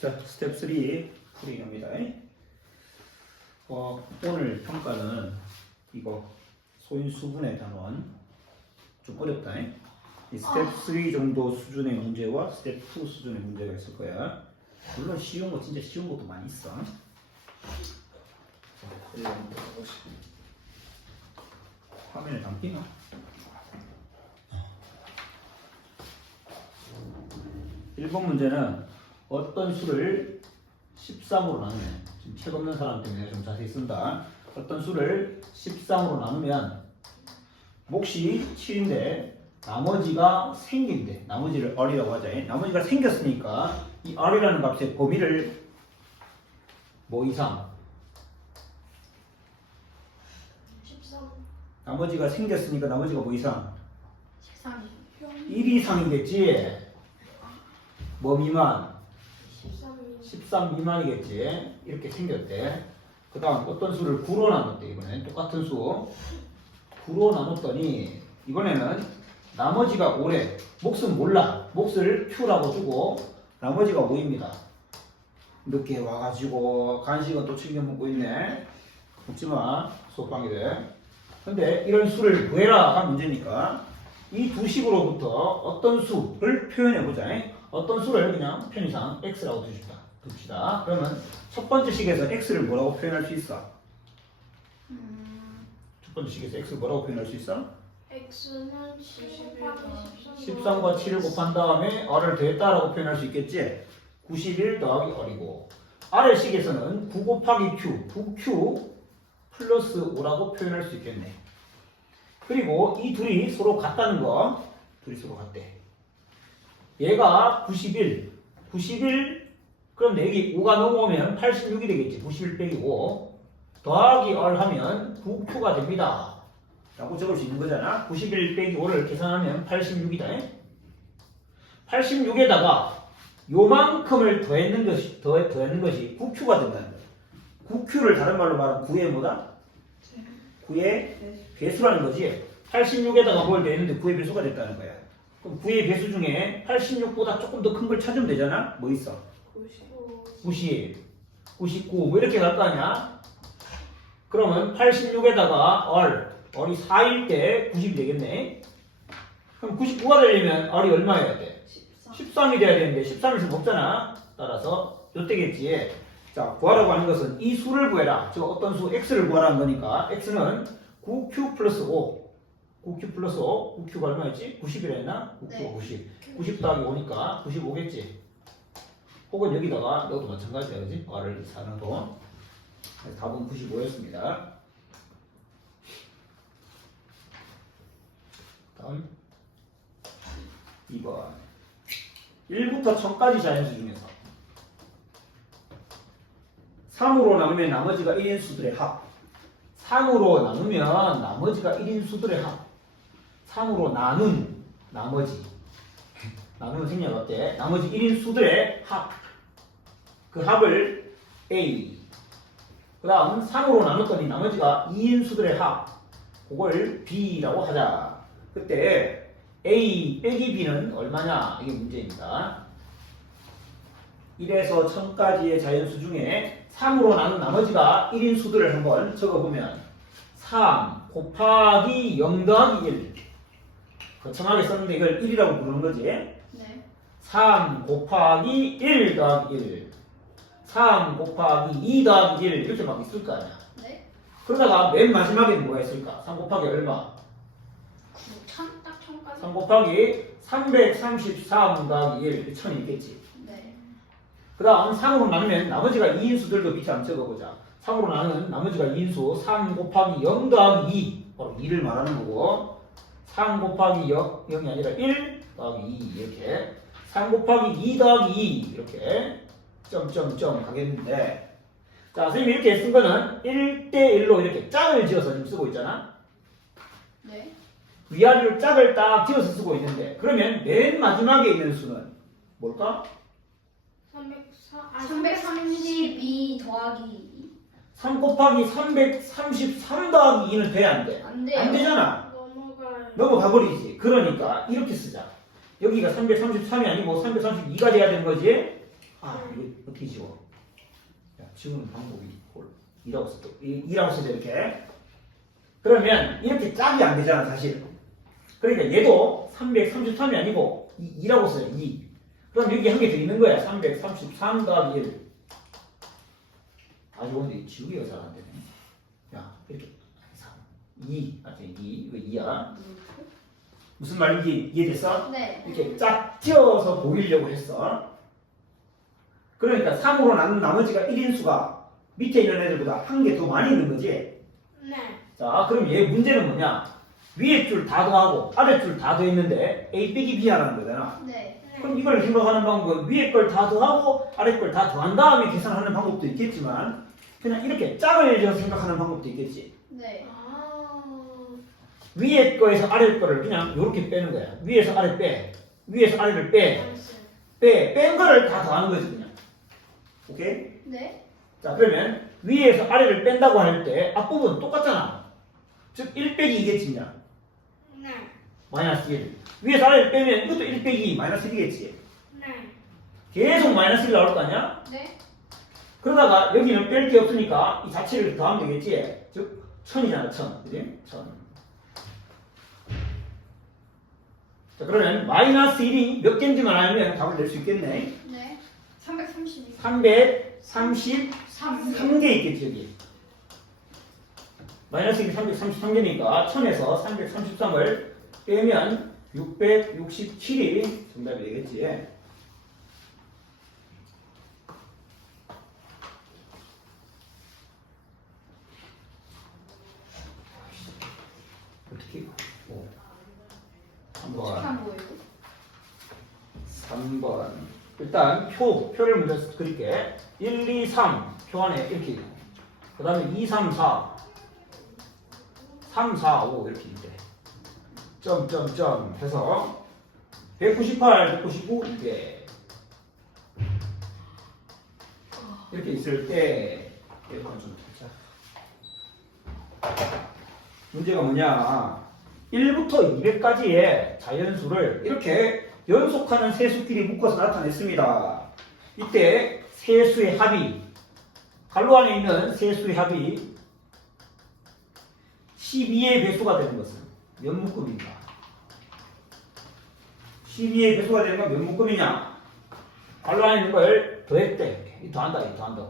자, 스텝 3 풀이입니다. 오늘 평가는 이거 소인수분해 단원 좀 어렵다. 이 스텝 3 정도 수준의 문제와 스텝 2 수준의 문제가 있을 거야. 물론 쉬운 거 진짜 쉬운 것도 많이 있어. 자, 1번부터 가보시죠. 화면에 담기나? 1번 문제는 어떤 수를 13으로 나누면, 지금 책 없는 사람 때문에 좀 자세히 쓴다. 어떤 수를 13으로 나누면 몫이 7인데 나머지가 생긴대. 나머지를 R이라고 하자. 나머지가 생겼으니까 이 R이라는 값의 범위를 뭐 이상? 13. 나머지가 생겼으니까 나머지가 뭐 이상? 13. 1 이상이겠지? 뭐 미만? 13 미만이겠지. 이렇게 생겼대. 그 다음 어떤 수를 9로 나눴대. 이번엔 똑같은 수 9로 나눴더니 이번에는 나머지가 5래. 몫은 몰라. 몫을 Q라고 주고 나머지가 5입니다. 늦게 와가지고 간식은 또 챙겨 먹고 있네. 먹지마. 수업방해돼. 근데 이런 수를 구해라 한 문제니까 이 두 식으로부터 어떤 수를 표현해보자. 어떤 수를 그냥 편의상 x라고 둡시다. 그러면 첫 번째 식에서 x를 뭐라고 표현할 수 있어? 첫 번째 식에서 x를 뭐라고 표현할 수 있어? x는 13과 7을 곱한 다음에 r을 더했다라고 표현할 수 있겠지? 91 더하기 r이고 아래 식에서는 9 곱하기 q, 9q 플러스 5라고 표현할 수 있겠네. 그리고 이 둘이 서로 같다는 거, 둘이 서로 같대. 얘가 91, 그럼 여기 5가 넘어오면 86이 되겠지. 91 빼기 5 더하기 R 하면 9Q가 됩니다 라고 적을 수 있는 거잖아. 91 빼기 5를 계산하면 86이다. 86에다가 요만큼을 더했는 것이 9Q가 된다는 거야. 9Q를 다른 말로 말하면 9의 뭐다? 9의 배수라는 거지. 86에다가 뭘 더했는데 9의 배수가 됐다는 거야. 그럼 9의 배수 중에 86보다 조금 더 큰 걸 찾으면 되잖아? 뭐 있어? 90, 99, 뭐 이렇게 갈 거 아니야? 그러면 86에다가 R이 4일 때 90이 되겠네? 그럼 99가 되려면 R이 얼마여야 돼? 13이 돼야 되는데 13일 수 없잖아? 따라서 요때겠지. 자, 구하라고 하는 것은 이 수를 구해라. 즉 어떤 수 X를 구하라는 거니까 X는 9Q 플러스 5 9Q 플러스 5, 9Q가 얼마였지? 90이라 했나? 9Q가 네. 90 더하기 5니까 95겠지? 혹은 여기다가 이것도 마찬가지야, 그지? R을 사는 거. 답은 95였습니다. 다음 2번 1부터 1000까지 자연수 중에서 3으로 나누면 나머지가 1인 수들의 합. 3으로 나누면 나머지가 1인 수들의 합. 3으로 나눈 나머지. 나누면 생략 어때? 나머지 1인 수들의 합. 그 합을 A. 그 다음 3으로 나눴더니 나머지가 2인 수들의 합. 그걸 B라고 하자. 그때 A 빼기 B는 얼마냐? 이게 문제입니다. 1에서 1000까지의 자연수 중에 3으로 나눈 나머지가 1인 수들을 한번 적어보면 3 곱하기 0 더하기 1 거창하게 썼는데 이걸 1이라고 부르는 거지. 네. 3 곱하기 1 더하기 1 3 곱하기 2 더하기 1 이렇게 막 있을 거 아니야. 네. 그러다가 맨 마지막에는 뭐가 있을까? 3 곱하기 얼마? 9,000? 딱 1000까지? 3 곱하기 333 더하기 1 1000이 있겠지. 네. 그 다음 3으로 나누면 나머지가 2인수들도 밑에 한번 적어보자. 3으로 나누면 나머지가 2인수 3 곱하기 0 더하기 2 바로 2를 말하는 거고 3 곱하기 0이 아니라 1 더하기 2 이렇게 3 곱하기 2 더하기 2 이렇게 점점점 가겠는데 자 선생님이 이렇게 쓴 거는 1대1로 이렇게 짝을 지어서 지금 쓰고 있잖아. 네. 위아래로 짝을 딱 지어서 쓰고 있는데 그러면 맨 마지막에 있는 수는 뭘까? 332 더하기 2. 3 곱하기 333 더하기 2는 돼, 안 돼? 안 돼요. 안 되잖아. 넘어가요. 넘어가 버리지. 그러니까 이렇게 쓰자. 여기가 333이 아니고 332가 돼야 되는 거지. 이거 어떻게 지워? 야, 지우는 방법이 2라고 써도 2라고 써도 이렇게. 그러면 이렇게 짝이 안 되잖아 사실. 그러니까 얘도 333이 아니고 2라고 써요. 2. 그럼 여기 한 개 더 있는 거야. 333 더하기 1. 좋은데 지우기가 잘 안 되네. 야, 이렇게 3, 2, 맞지? 2, 이거 2야. 무슨 말인지 이해됐어? 네. 이렇게 짝 띄어서 보이려고 했어. 그러니까 3으로 나눈 나머지가 1인수가 밑에 있는 애들보다 한 개 더 많이 있는 거지. 네. 자, 그럼 얘 문제는 뭐냐? 위에 줄 다 더하고 아래 줄 다 더했는데 A 빼기 B 하라는 거잖아. 네. 그럼 이걸 생각하는 방법은 위에 걸 다 더하고 아래 걸 다 더한 다음에 계산하는 방법도 있겠지만 그냥 이렇게 짝을 지어서 생각하는 방법도 있겠지. 네. 위에 거에서 아래 거를 그냥 이렇게 빼는 거야. 위에서 아래 빼. 위에서 아래를 빼. 뺀 거를 다 더하는 거지 그냥. 오케이? 네. 자, 그러면 위에서 아래를 뺀다고 할 때 앞부분 똑같잖아. 즉 1 빼기 2겠지 그냥. 네. 마이너스 1. 위에서 아래를 빼면 이것도 1 빼기 2 마이너스 1이겠지. 네. 계속 마이너스 1 나올 거 아니야? 네. 그러다가 여기는 뺄 게 없으니까 이 자체를 더하면 되겠지. 즉 1000이잖아 1000. 그지? 1000. 자, 그러면 마이너스 1이 몇 개인지만 알면 답을 낼 수 있겠네. 네. 332. 333개 있겠지 여기. 마이너스 1이 333개니까 1000에서 333을 빼면 667이 정답이 되겠지. 어떻게? 3번. 뭐예요? 3번. 일단 표를 먼저 그릴게. 1, 2, 3 표 안에 이렇게 있고 그 다음에 2, 3, 4 3, 4, 5 이렇게 있대. 점점점 해서 198, 199 이게 이렇게 있을 때 이건 좀 보자. 문제가 뭐냐 1부터 200까지의 자연수를 이렇게 연속하는 세수끼리 묶어서 나타냈습니다. 이때 세수의 합이 갈로 안에 있는 세수의 합이 12의 배수가 되는 것은 몇 묶음인가? 12의 배수가 되는 건 몇 묶음이냐? 갈로 안에 있는 걸 더했대. 이 더한다, 이 더한다.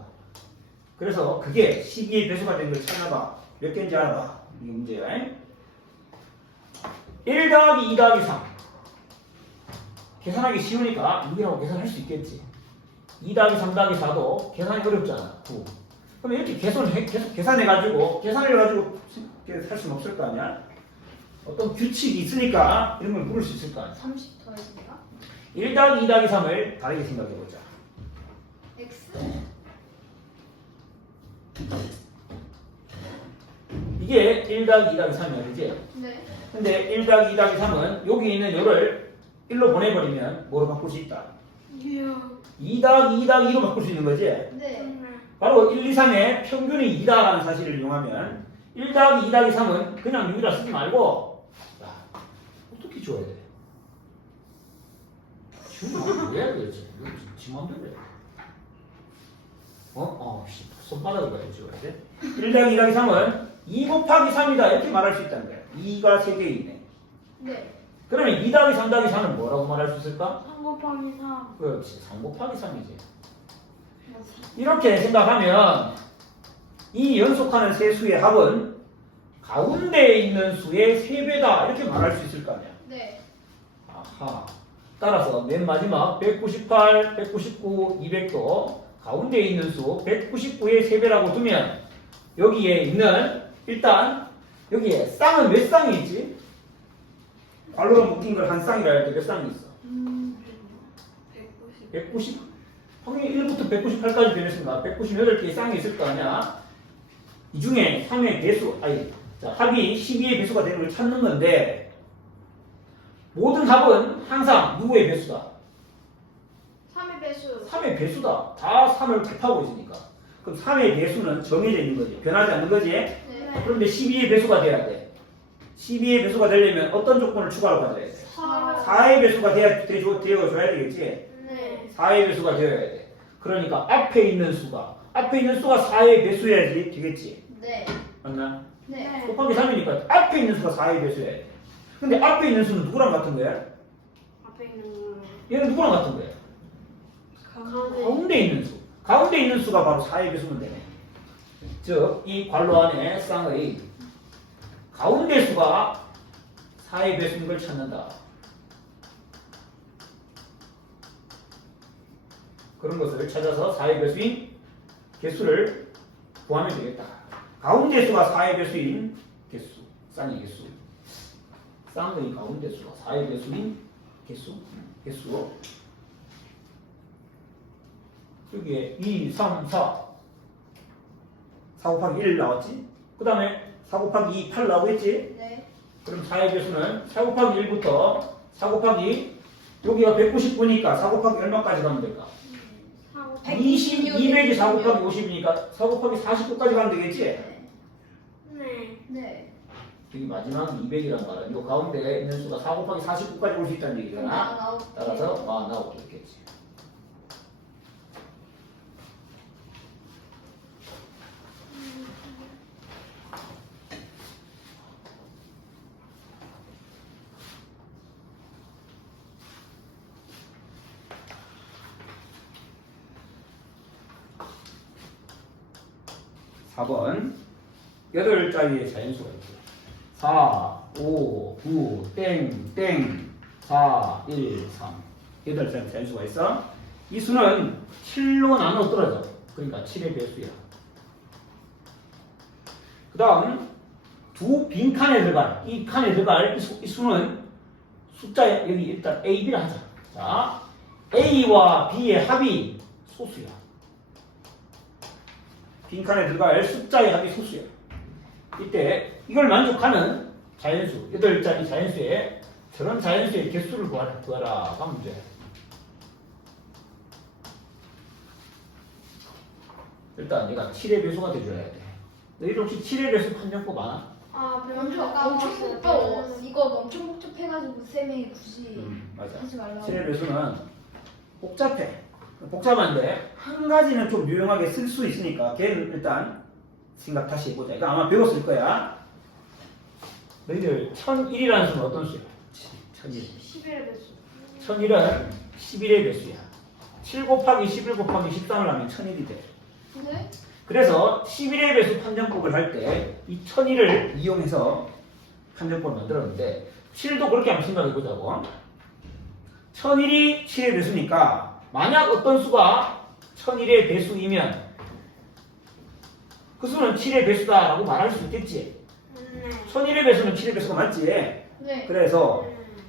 그래서 그게 12의 배수가 되는 걸 찾아봐. 몇 개인지 알아봐. 이게 문제야. 1 더하기 2 더하기 3. 계산하기 쉬우니까 6이라고 계산할 수 있겠지. 2 더하기 3 더하기 4도 계산이 어렵잖아. 9. 그럼 이렇게 계속 계산해가지고 계산해가지고 할 수는 없을 거 아니야? 어떤 규칙이 있으니까 이런 걸 물을 수 있을 거 아니야? 30 더해집니다. 1 더하기 2 더하기 3을 다르게 생각해보자. X. 이게 1 더하기 2 더하기 3이야, 그지? 네. 근데 1 더하기 2 더하기 3은 여기 있는 요를 1로 보내버리면 뭐로 바꿀 수 있다? 2 더하기 2 더하기 2로 바꿀 수 있는 거지? 네. 바로 1, 2, 3의 평균이 2다라는 사실을 이용하면 1 더하기 2 더하기 3은 그냥 6이라 쓰지 말고 자, 어떻게 줘야 돼? 주면 왜 해야 되지? 지 맘대로 해. 손바닥을 가지고 지워야 돼? 1 더하기 2 더하기 3은 2 곱하기 3이다 이렇게 말할 수 있다는 거야. 2가 3개 있네. 네. 그러면 2 더하기 3 더하기 4는 뭐라고 말할 수 있을까? 3 곱하기 3. 그렇지. 3 곱하기 3이지. 이렇게 생각하면 이 연속하는 세 수의 합은 가운데에 있는 수의 3배다 이렇게 말할 수 있을 거 아니야. 네. 아하. 따라서 맨 마지막 198, 199, 200도 가운데에 있는 수 199의 3배라고 두면 여기에 있는 일단 여기에 쌍은 몇 쌍이 있지? 괄호로 묶인 걸 한 쌍이라 할 때 몇 쌍이 있어? 190. 확률이 1부터 198까지 되겠습니다. 198개의 쌍이 있을 거 아니야? 이 중에 3의 배수, 자, 합이 12의 배수가 되는 걸 찾는 건데, 모든 합은 항상 누구의 배수다? 3의 배수. 3의 배수다. 다 3을 곱하고 있으니까. 그럼 3의 배수는 정해져 있는 거지. 변하지 않는 거지? 네. 그런데 12의 배수가 돼야 돼. 12의 배수가 되려면 어떤 조건을 추가로 받아야 돼? 4. 4의 배수가 되어줘야 되겠지? 네. 4의 배수가 되어야 돼. 그러니까 앞에 있는 수가 4의 배수여야지 되겠지. 네. 맞나? 네. 곱하기 3이니까 앞에 있는 수가 4의 배수여야 돼. 근데 앞에 있는 수는 누구랑 같은 거야? 앞에 있는 얘는 누구랑 같은 거야? 가운데 가운데 있는 수. 가운데 있는 수가 바로 4의 배수면 되네. 즉, 이 괄호 안에 쌍의 가운데 수가 4의 배수인 걸 찾는다. 그런 것을 찾아서 4의 배수인 개수를 구하면 되겠다. 가운데 수가 4의 배수인 개수, 쌍의 개수. 쌍의 가운데 수가 4의 배수인 개수. 여기에 2, 3, 4. 4 곱하기 1 나왔지? 그 다음에 4 곱하기 2, 8 나오겠지? 네. 그럼 4의 배수는 4 곱하기 1부터 4 곱하기 여기가 199니까 4 곱하기 얼마까지 가면 될까? 20, 200이 4 곱하기 50이니까 4 곱하기 49까지 가면 되겠지? 네. 네. 여기 마지막 200이란 말은 이 가운데 있는 수가 4 곱하기 49까지 올 수 있다는 얘기잖아. 따라서 나오게 됐겠지. (4번) 8자리의 자연수가 있고 4, 5, 9, 땡, 땡, 4, 1, 3 8자리 자연수가 있어. 이 수는 7로 나눠 떨어져. 그러니까 7의 배수야. 그 다음 두 빈칸에 들어갈 이 칸에 들어갈 이 수는 숫자 여기 일단 A, B를 하자. 자, A와 B의 합이 소수야. 빈칸에 들어갈 숫자의 합이 소수야. 이때 이걸 만족하는 자연수, 8자리 자연수에 저런 자연수의 개수를 구하라가 문제야. 일단 얘가 7의 배수가 돼줘야 돼. 너희들 혹시 7의 배수 판정법 아나? 엄청 복잡. 이거 엄청 복잡해가지고 쌤이 굳이 맞아. 하지 말라고. 7의 배수는 복잡해. 복잡한데 한 가지는 좀 유용하게 쓸 수 있으니까 걔는 일단 생각 다시 해보자. 이거 아마 배웠을 거야. 너희들 1001이라는 수는 어떤 수야? 1001. 11의 배수. 1001은 11의 배수야. 7 곱하기 11 곱하기 13을 하면 1001이 돼. 네? 그래서 11의 배수 판정법을 할 때 이 1001을 이용해서 판정법을 만들었는데 7도 그렇게 한번 생각해보자고. 1001이 7의 배수니까 만약 어떤 수가 1001의 배수이면 그 수는 7의 배수다라고 말할 수 있겠지. 네. 1001의 배수는 7의 배수가 맞지. 네. 그래서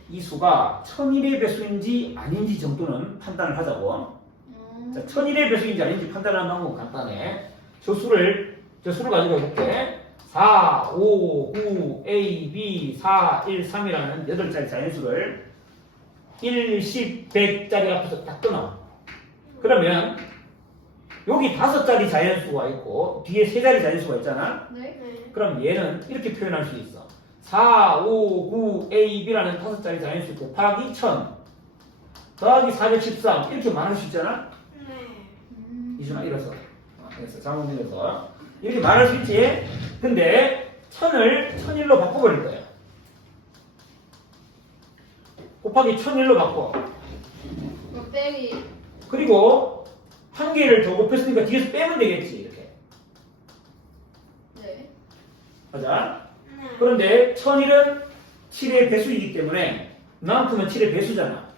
이 수가 1001의 배수인지 아닌지 정도는 판단을 하자고. 자, 1001의 배수인지 아닌지 판단하는 방법은 간단해. 저 수를 가지고 해볼게. 4, 5, 9, A, B, 4, 1, 3이라는 8자리 자연수를 1, 10, 100짜리 앞에서 딱 끊어. 그러면 여기 5자리 자연수가 있고 뒤에 3자리 자연수가 있잖아. 네. 네. 그럼 얘는 이렇게 표현할 수 있어. 4, 5, 9, A, B라는 5자리 자연수 곱하기 1000 더하기 413 이렇게 말할 수 있잖아. 네. 이준아 일어서. 그래서 잘못 일어서 이렇게 말할 수 있지. 근데 1000을 1001로 바꿔버릴 거야. 곱하기 1001로 바꿔. 이거 빼기. 그리고 한 개를 더 곱했으니까 뒤에서 빼면 되겠지. 이렇게. 네. 맞아. 네. 그런데 1001은 7의 배수이기 때문에 이만큼은 7의 배수잖아.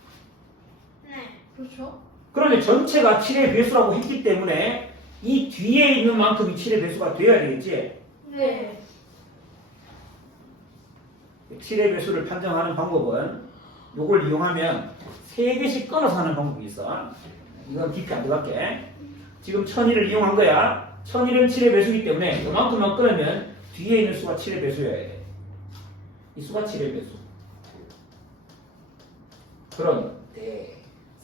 네. 그렇죠. 그런데 전체가 7의 배수라고 했기 때문에 이 뒤에 있는 만큼이 7의 배수가 되어야 되겠지. 네. 7의 배수를 판정하는 방법은 이걸 이용하면 3개씩 끊어서 하는 방법이 있어. 이건 깊이 안 들어갈게. 지금 1001을 이용한 거야. 1001은 7의 배수이기 때문에 이만큼만 끊으면 뒤에 있는 수가 7의 배수여야 돼. 이 수가 7의 배수. 그런데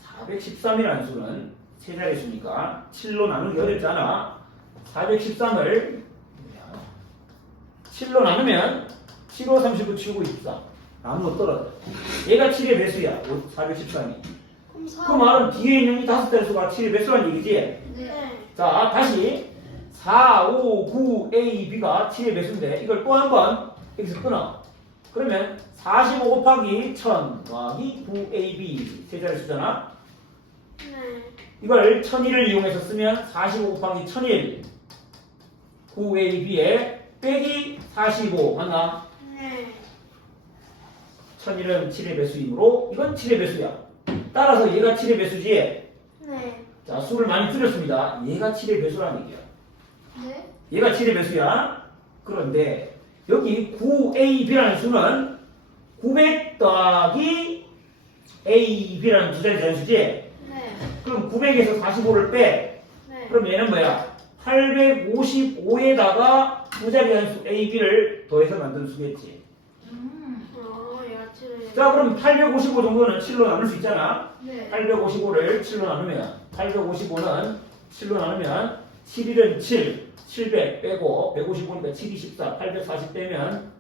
413이라는 수는 세 자리 수니까 7로 나누기 어렵잖아. 413을 7로 나누면 7, 5, 39, 7, 9, 24 나누어 떨어져. 얘가 7의 배수야. 413이. 그럼 그 말은 뒤에 있는 이 다섯 자릿수가 7의 배수라는 얘기지. 네. 네. 자, 다시 4, 5, 9, A, B가 7의 배수인데 이걸 또 한 번 여기서 끊어. 그러면 45 곱하기 1000 더하기 9AB 세 자릿수잖아. 네. 이걸 1001을 이용해서 쓰면 45 곱하기 1001 9AB에 빼기 45 맞나? 네. 1001은 7의 배수이므로 이건 7의 배수야. 따라서 얘가 7의 배수지. 네. 자, 수를 많이 줄였습니다. 얘가 7의 배수라는 얘기야. 네. 얘가 7의 배수야. 그런데 여기 9AB라는 수는 900 더하기 AB라는 두 자리 자연수지. 네. 그럼 900에서 45를 빼. 네. 그럼 얘는 뭐야? 855에다가 두 자리 자연수 AB를 더해서 만든 수겠지. 야채를. 자, 그럼 855 정도는 7로 나눌 수 있잖아. 네. 855를 7로 나누면 855는 7로 나누면 7일은 7, 700 빼고 155니까 7, 24, 840 빼면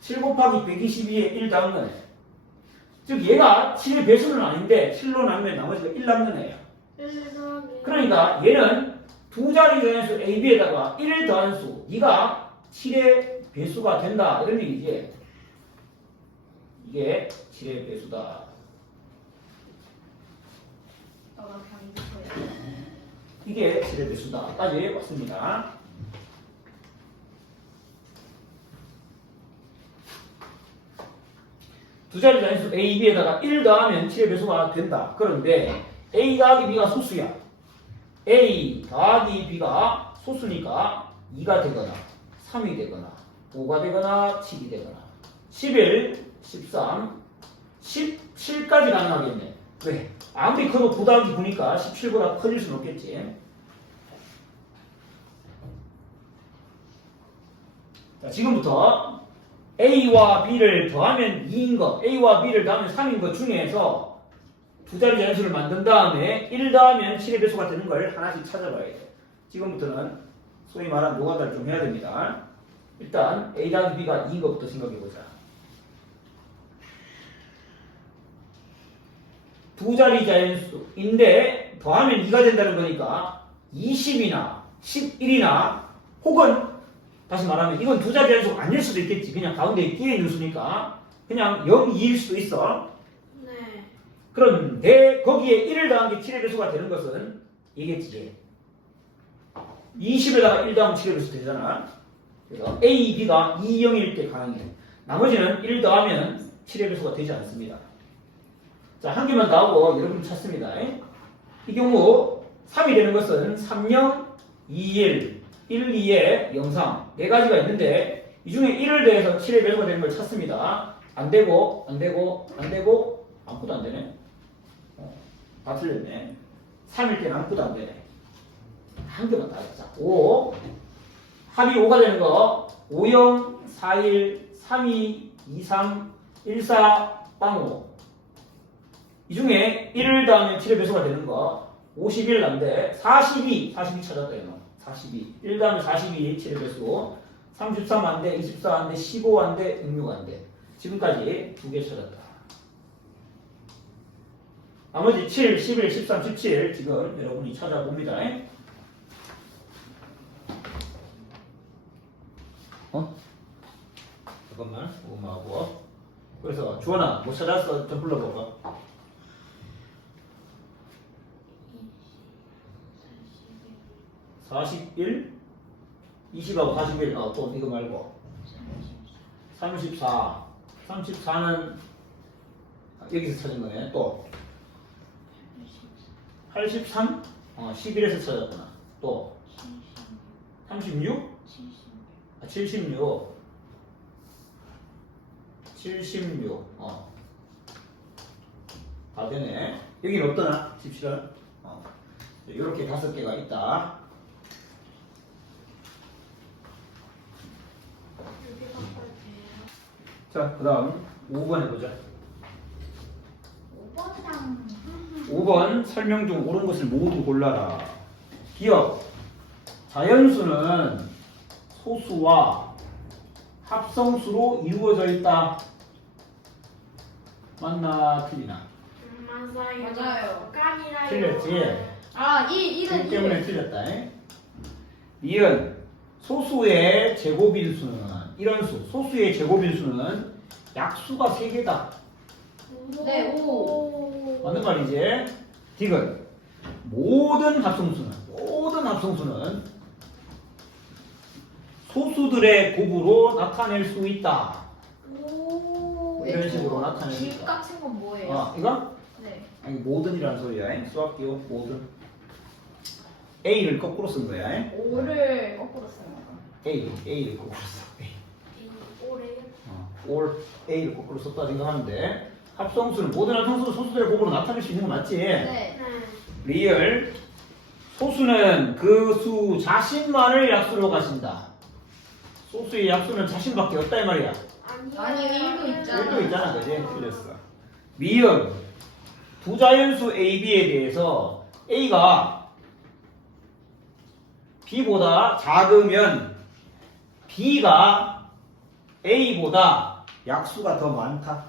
7 곱하기 122에 1 남는 애. 즉 얘가 7의 배수는 아닌데 7로 나누면 나머지가 1 남는 애야. 그러니까 얘는 두 자리 자연수 AB에다가 1을 더한 수, 네가 7의 배수가 된다 이런 얘기지. 이게 7의 배수다. 이게 7의 배수다까지 왔습니다. 두 자리 자연수 A, B에다가 1 더하면 7의 배수가 된다. 그런데 A 더하기 B가 소수야. A 더하기 B가 소수니까 2가 되거나 3이 되거나 5가 되거나 7이 되거나 11, 13, 17까지 가능하겠네. 왜? 아무리 커도 9 더하기 9니까 17보다 커질 수는 없겠지. 자, 지금부터 A와 B를 더하면 2인 것, A와 B를 더하면 3인 것 중에서 두 자리 자연수를 만든 다음에 1 더하면 7의 배수가 되는 걸 하나씩 찾아봐야 돼. 지금부터는 소위 말하는 노가다를 좀 해야 됩니다. 일단 A 더하기 B가 2인 것부터 생각해보자. 두 자리 자연수인데 더하면 2가 된다는 거니까 20이나 11이나 혹은 다시 말하면 이건 두 자리 자연수가 아닐 수도 있겠지. 그냥 가운데에 끼어 있는 수니까 그냥 0, 2일 수도 있어. 네. 그런데 거기에 1을 더한 게 7의 배수가 되는 것은 이겠지. 20에다가 1 더하면 7의 배수 되잖아. 그래서 A, B가 2, 0일 때 가능해. 나머지는 1 더하면 7의 배수가 되지 않습니다. 자, 한 개만 나오고 여러분 찾습니다. 이 경우 3이 되는 것은 3, 0, 2, 1, 1, 2에 0, 3 네 가지가 있는데 이 중에 1을 더해서 7의 배수가 되는 걸 찾습니다. 안 되고 아무것도 안 되네. 다 틀렸네. 3일 때는 아무것도 안 되네. 한 개만 더 하자. 5 합이 5가 되는 거 5, 0, 4, 1, 3, 2, 2, 3, 1, 4, 빵 5. 이 중에 1을 더하면 7의 배수가 되는 거 51 난데 42 찾았다 이거. 42 1 더하면 42 7의 배수 33 안 돼, 24 안 돼, 15 안 돼, 66 안 돼. 지금까지 두 개 찾았다. 나머지 7, 11, 13, 17 지금 여러분이 찾아봅니다. 잠깐만, 오마하고. 그래서 주원아, 못 찾았어? 좀 불러봐봐. 41, 20하고 41, 또 이거 말고 34, 34는 여기서 찾은 거네. 또 83, 11에서 찾았구나. 또 36, 76, 76, 다 되네. 여기는 없더나? 17은? 이렇게 5개가 있다. 자, 그 다음 5번 해보자. 5번 설명 중 옳은 것을 모두 골라라. 기억. 자연수는 소수와 합성수로 이루어져 있다. 맞나 틀리나? 맞아요. 맞아요. 깡이라요. 틀렸지? 아, 1은 때문에 1. 틀렸다. 니은 소수의 제곱인수는 이런 수 소수의 제곱인수는 약수가 3개다. 네, 5. 맞는 말이지? 디귿 모든 합성수는 소수들의 곱으로 나타낼 수 있다. 오. 이런 식으로 나타낼 수 길 있다. 같은 건 뭐예요? 아, 이거? 네. 아니 모든이라는 소리야. 수학기호 모든. A를 거꾸로 쓴 거야. 5를 거꾸로 쓰는 거. A를 거꾸로 써. A. 오래요. or A를 거꾸로 썼다 생각하는데 합성수는 모든 합성수는 소수들의 곱으로 나타낼 수 있는 거 맞지? 네. 네. 리얼 소수는 그 수 자신만을 약수로 가진다. 소수의 약수는 자신밖에 없다 이 말이야. 아니, 1도 있잖아. 1도 있잖아, 그지? 틀렸어. 미음 부자연수 A, B에 대해서 A가 B보다 작으면 B가 A보다 약수가 더 많다.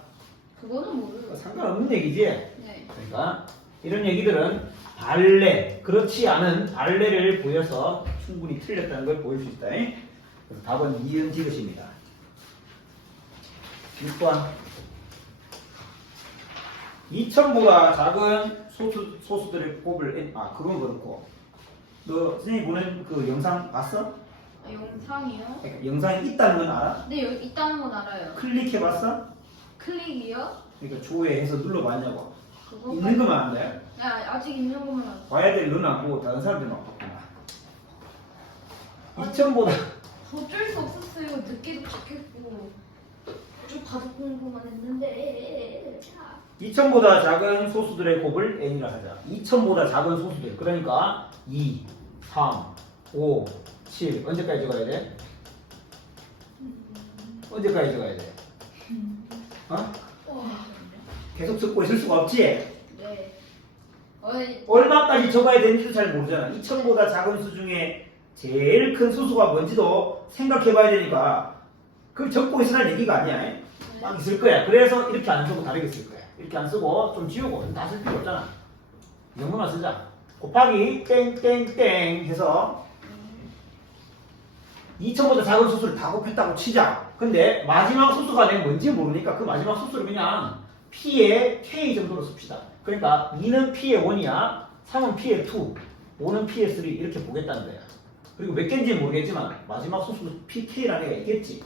그거는 모르겠어. 상관없는 얘기지? 네. 그러니까 이런 얘기들은 발레, 그렇지 않은 발레를 보여서 충분히 틀렸다는 걸 보일 수 있다. 그래서 답은 이은 지읒입니다. 6번 2000보다 작은 소수들의 곱을 그건 그렇고 너 선생님이 보낸 그 영상 봤어? 아, 영상이요? 그러니까 영상이 있다는 건 알아? 네, 여기 있다는 건 알아요. 클릭해봤어? 클릭이요? 그러니까 조회해서 눌러봤냐고 그거 있는 것만 안 돼? 야, 아직 있는 것만 알아. 봐야 될 너는 안 보고 다른 사람들만 봤구나. 2000보다 어쩔 수 없었어요. 늦게도 시켰고. 좀 바둑 공부만 했는데. 2000보다 작은 소수들의 곱을 n이라 하자. 2000보다 작은 소수들. 그러니까 2, 3, 5, 7. 언제까지 적어야 돼? 언제까지 적어야 돼? 계속 적고 있을 수가 없지? 네. 어이, 얼마까지 적어야 되는지도 잘 모르잖아. 2000보다 작은 수 중에 제일 큰 수수가 뭔지도 생각해봐야 되니까 그걸 적고 있으라는 얘기가 아니야. 막 있을 거야. 그래서 이렇게 안 쓰고 다르게 쓸 거야. 이렇게 안 쓰고 좀 지우고 다 쓸 필요 없잖아. 이 정도만 쓰자. 곱하기 땡땡땡 해서 2000보다 작은 수수를 다 곱했다고 치자. 근데 마지막 수수가 내가 뭔지 모르니까 그 마지막 수수를 그냥 P의 K 정도로 씁시다. 그러니까 2는 P의 1이야. 3은 P의 2. 5는 P의 3 이렇게 보겠다는 거야. 그리고 몇 개인지는 모르겠지만 마지막 수수 PK라는 애가 있겠지.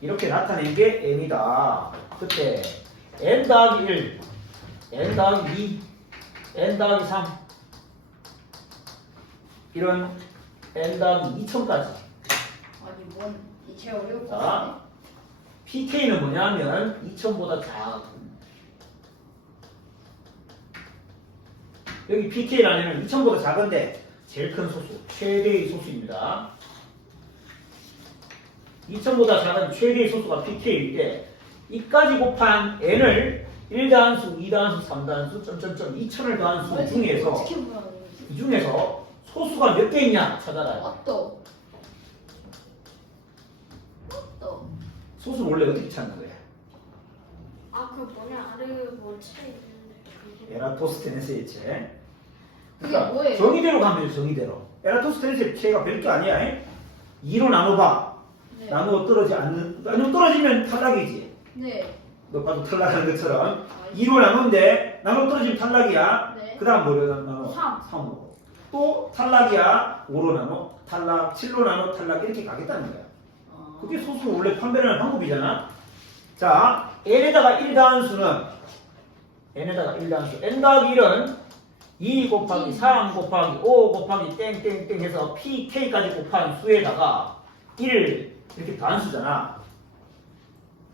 이렇게 나타낸 게 n이다. 그때 n 더하기 1, n 더하기 2, n 더하기 3 이런 n 더하기 2000까지. 아니, 뭔, 제일 어려울 것 자, 같네. PK는 뭐냐면 2000보다 작은. 여기 PK라는 2000보다 작은데 제일 큰 소수, 최대의 소수입니다. 2000보다 작은 최대의 소수가 PK일 때 이까지 곱한 n을 1단수, 2단수, 3단수, 점점점 2000을 더한 수 중에서 어떻게 보면 이 중에서 소수가 몇 개 있냐 찾아라요. 어떠? 소수는 원래 어떻게 찾는 거야? 그 뭐냐 아래 뭐 차 있는데. 에라토스테네스의 체. 그게 뭐예요? 정의대로 가면 돼요. 정의대로. 에라토스테네스의 체가 별게 아니야. 2로 나눠봐. 네. 나누어 떨어지면 탈락이지. 네. 너 봐도 탈락하는 것처럼 2로 나누는데 나눠 떨어지면 탈락이야. 네. 그 다음 뭐로 나눠? 3. 3으로. 또 탈락이야. 5로 나눠 탈락. 7로 나눠 탈락. 이렇게 가겠다는 거야. 그게 소수 원래 판별을 하는 방법이잖아. 자, n에다가 1 더한 수는 n에다가 1 더한 수 n 더하기 1은 2 곱하기 3 곱하기 5 곱하기 땡땡땡 해서 pk까지 곱한 수에다가 1을 이렇게 더한 수잖아.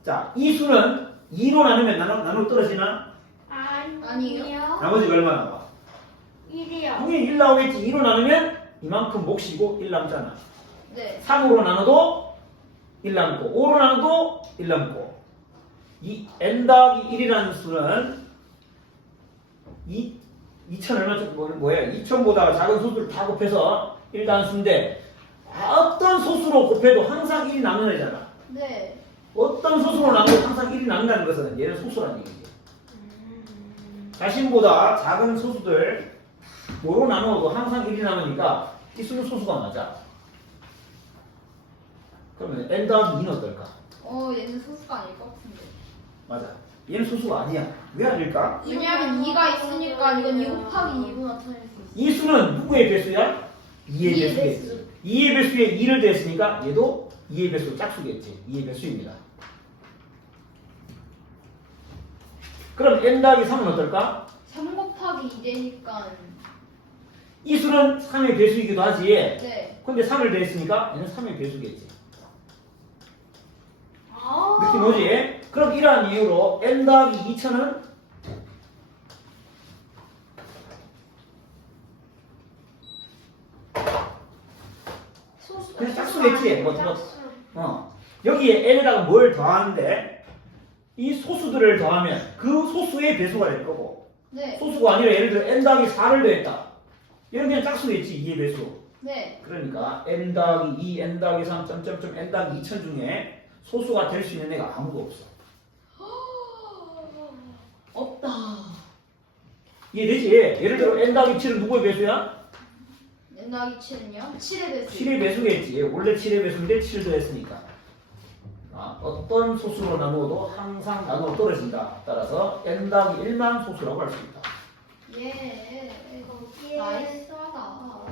자, 이 수는 2로 나누면 나눠 떨어지나? 아니요. 나머지가 얼마 나와? 1이요. 당연히 1 나오겠지. 2로 나누면 이만큼 몫이고 1 남잖아. 네. 3으로 나눠도 1 남고 5로 나눠도 1 남고 이 n 더하기 1이라는 수는 2000 얼마쯤 뭐야? 2000보다 작은 소수를 다 곱해서 1 단수인데 어떤 소수로 곱해도 항상 1이 남는 애잖아. 네. 어떤 소수로 나눠도 항상 1이 남는다는 것은 얘는 소수라는 얘기지. 자신보다 작은 소수들 뭐로 나누어도 항상 1이 남으니까 이 수는 소수가 맞아. 그러면 n 더하기 2는 어떨까? 얘는 소수가 아닐 것 같은데. 맞아. 얘는 소수가 아니야. 왜 아닐까? 왜냐면 2가 있으니까 이건 2 곱하기 2로 나타낼 수 있어. 이 수는 누구의 배수야? 2의 이의 배수겠지. 2의 배수에 2를 더했으니까 얘도 2의 배수 짝수겠지. 2의 배수입니다. 그럼 n 더하기 3은 어떨까? 3 곱하기 2 되니까. 이 수는 3의 배수이기도 하지. 네. 근데 3을 더했으니까 얘는 3의 배수겠지. 아. 느낌 오지? 그럼 이러한 이유로 n 더하기 2000은 소수. 그냥 짝수겠지. 뭐, 짝수. 여기에 n에다가 뭘 더하는데 이 소수들을 더하면 그 소수의 배수가 될 거고 네. 소수가 아니라 예를 들어 n 더하기 4를 더했다. 이런 그냥 짝수겠지. 2의 배수. 네. 그러니까 n 더하기 2, n 더하기 3, 점점점 n 더하기 2000 중에 소수가 될 수 있는 애가 아무도 없어. 없다. 이해되지? 예를 들어 n 더하기 7은 누구의 배수야? n 더하기 7은요? 7의 배수. 7의 배수겠지. 원래 7의 배수인데 7을 더했으니까. 어떤 소수로 나누어도 항상 나누어 떨어진다. 따라서 n 더하기 1만 소수라고 할 수 있다. 예. 거기에 나이스하다.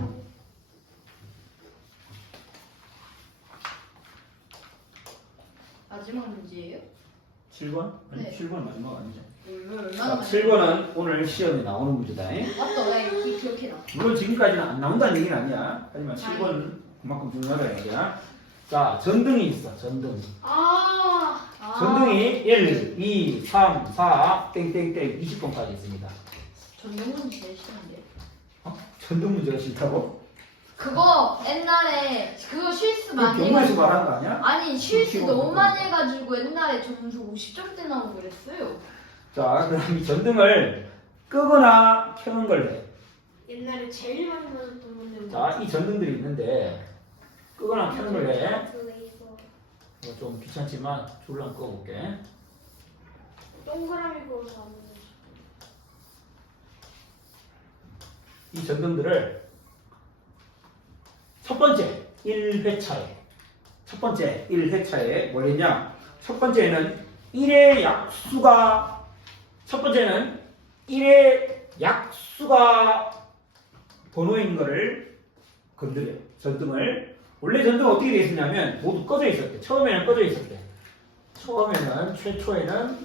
마지막 문제예요? 7번? 아니 네. 7번 마지막 아니죠. 얼마나 자, 7번은 오늘 시험에 나오는 문제다. 맞다. 나 이거 기억해놔. 물론 지금까지는 안 나온다는 얘기는 아니야. 하지만 7번 그만큼 중요하다 얘기야. 자, 전등이 있어. 전등. 아. 전등이 1, 2, 3, 4, 땡땡땡 20번까지 있습니다. 전명문 제일 싫은데. 전등 문제가 싫다고? 그거 옛날에 그거 실수 많이 경우에서 해가지고 말하는 거 아니야? 아니 실수 그거 너무 그거. 많이 해가지고 옛날에 점수 50점대 나오고 그랬어요. 자, 그럼 이 전등을 끄거나 켜는 걸 해. 옛날에 제일 많이 맞았던 건데. 자, 이 전등들이 있는데 끄거나 켜는 걸 해. 블레이저. 이거 좀 귀찮지만 줄랑 꺼볼게. 동그라미 걸로 하는. 이 전등들을 첫 번째 1회차에 뭘 했냐? 첫 번째는 1의 약수가 번호인 거를 건드려. 전등을. 원래 전등은 어떻게 되어 있었냐면 모두 꺼져 있었대. 처음에는 꺼져 있었대. 최초에는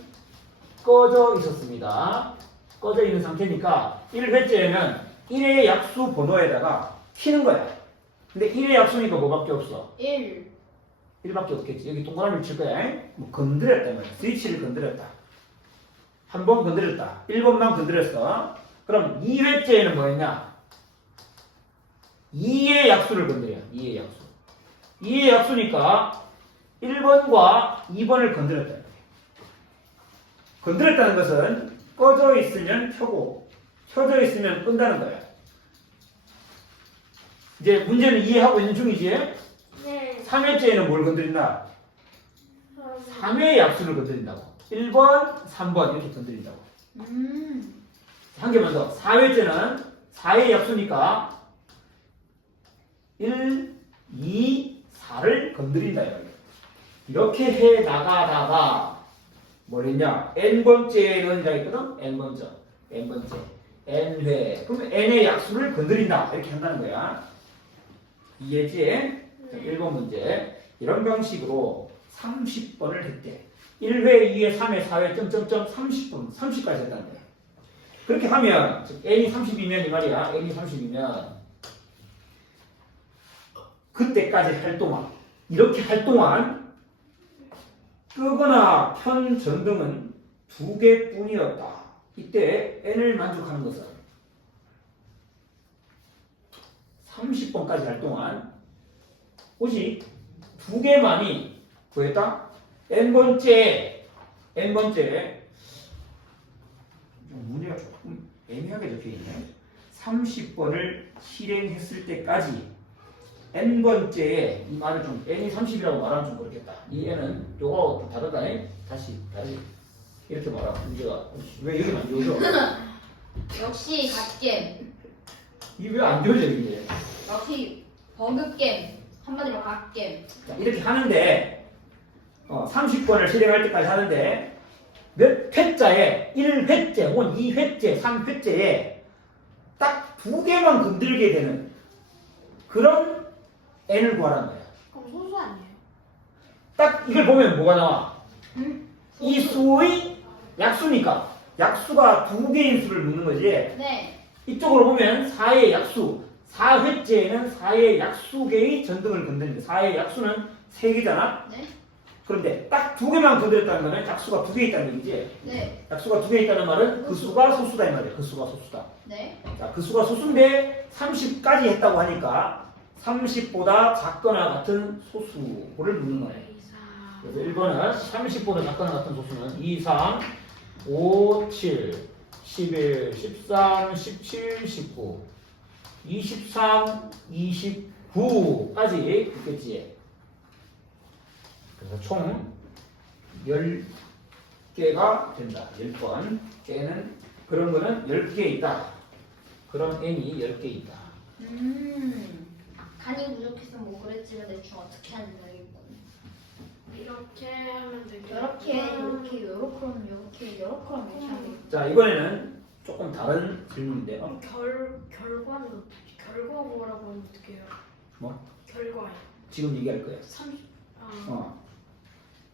꺼져 있었습니다. 꺼져 있는 상태니까 1회째에는 1의 약수 번호에다가 켜는 거야. 근데 1의 약수니까 뭐밖에 없어? 1밖에 없겠지. 여기 동그라미를 칠 거야. 뭐 건드렸다 말이야. 스위치를 건드렸다. 한 번 건드렸다. 1번만 건드렸어. 그럼 2회째에는 뭐였냐? 2의 약수를 건드려. 2의 약수. 2의 약수니까 1번과 2번을 건드렸다. 건드렸다는 것은 꺼져 있으면 켜고 켜져 있으면 끈다는 거야. 이제 문제는 이해하고 있는 중이지? 네. 3회째에는 뭘 건드린다? 3회의 약수를 건드린다고. 1번, 3번 이렇게 건드린다고. 한 개만 더. 4회째는 4의 약수니까 1, 2, 4를 건드린다. 이렇게 해 나가다가 뭘 했냐? n번째에 넣는다 했거든? n번째. n회. 그러면 n의 약수를 건드린다. 이렇게 한다는 거야. 이해지? 1번 문제. 이런 방식으로 30번을 했대. 1회, 2회, 3회, 4회, 점점점 30분, 30까지 했다는 거야. 그렇게 하면, 즉, n이 30이면 이 말이야. n이 30이면, 그때까지 할 동안, 이렇게 할 동안, 끄거나 켠 전등은 2개뿐이었다. 이때 n을 만족하는 것은 30번까지 할 동안 오직 2개만이 뭐였다? n번째 문제가 조금 애매하게 적혀있네. 30번을 실행했을 때까지 n번째에 이 말을 좀 n이 30이라고 말하면 좀 그렇겠다. 이 n은 요거하고 좀 다르다. 다시 이렇게 말하면 문제가 왜 여기만 요죠? 역시 갓겜. 이게 왜 안 되어져 이게? 역시 버그겜. 한마디로 갓겜. 자, 이렇게 하는데 30번을 실행할 때까지 하는데 몇 회자에 1회째 혹은 2회째, 3회째에 딱 두 개만 건들게 되는 그런 n을 구하라는 거예요. 그럼 소수 아니에요? 딱 이걸 보면 뭐가 나와? 음. 이 수의 약수니까 약수가 두 개인 수를 묻는 거지. 네. 이쪽으로 보면 4의 약수, 4회째에는 4의 약수계의 전등을 건드립니다. 4의 약수는 3개잖아? 네. 그런데 딱 두 개만 건드렸다는 거는 약수가 두 개 있다는 얘기지. 네. 약수가 두 개 있다는 말은 그 수가 소수다 이 말이야. 그 수가 소수다. 네. 자, 그 수가 소수인데 30까지 했다고 하니까 30보다 작거나 같은 소수를 묻는 거예요. 그래서 1번은 30보다 작거나 같은 소수는 2, 3, 5, 7, 11, 13, 17, 19, 23, 29까지 있겠지. 그래서 총 10개가 된다. 10번. 깨는 그런 거는 10개 있다. 그런 n이 10개 있다. 간이 부족해서 뭐 그랬지만 대충 어떻게 하는지 알겠군. 이렇게 하면 되겠다. 요렇게 그럼 요렇게 하면 이렇게 하면 되겠군. 자, 이번에는 조금 다른 질문인데요. 결과는 결과 뭐라고 하면 어떻게 해요? 뭐? 결과요. 지금 얘기할 거예요. 30.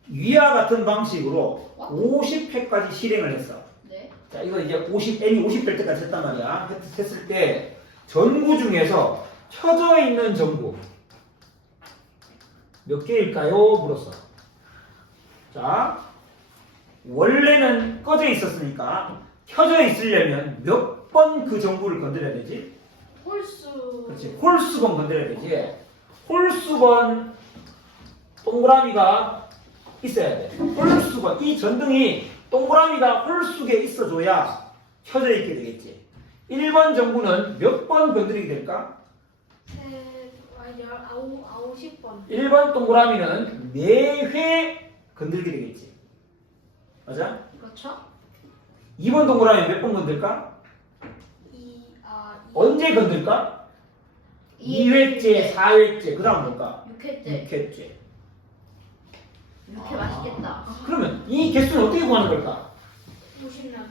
위와 같은 방식으로 50회까지 실행을 했어. 네. 자, 이거 이제 n이 50될 때까지 했단 말이야. 했을 때 전구 중에서 켜져 있는 전구 몇 개일까요? 물었어. 자, 원래는 꺼져 있었으니까 켜져 있으려면 몇 번 그 전구를 건드려야 되지? 홀수. 그렇지. 홀수번 건드려야 되지. 홀수번 동그라미가 있어야 돼. 홀수번. 이 전등이 동그라미가 홀수에 있어줘야 켜져 있게 되겠지. 1번 전구는 몇 번 건드리게 될까? 50번. 1번 동그라미는 4회 건들게 되겠지. 맞아? 그렇죠? 2번 동그라미 몇 번 건들까? 언제 건들까? 2회째, 4회째, 그 다음 뭘까? 6회째. 6회째. 이렇게 맛있겠다. 그러면 이 개수는 어떻게 구하는 걸까? 50남.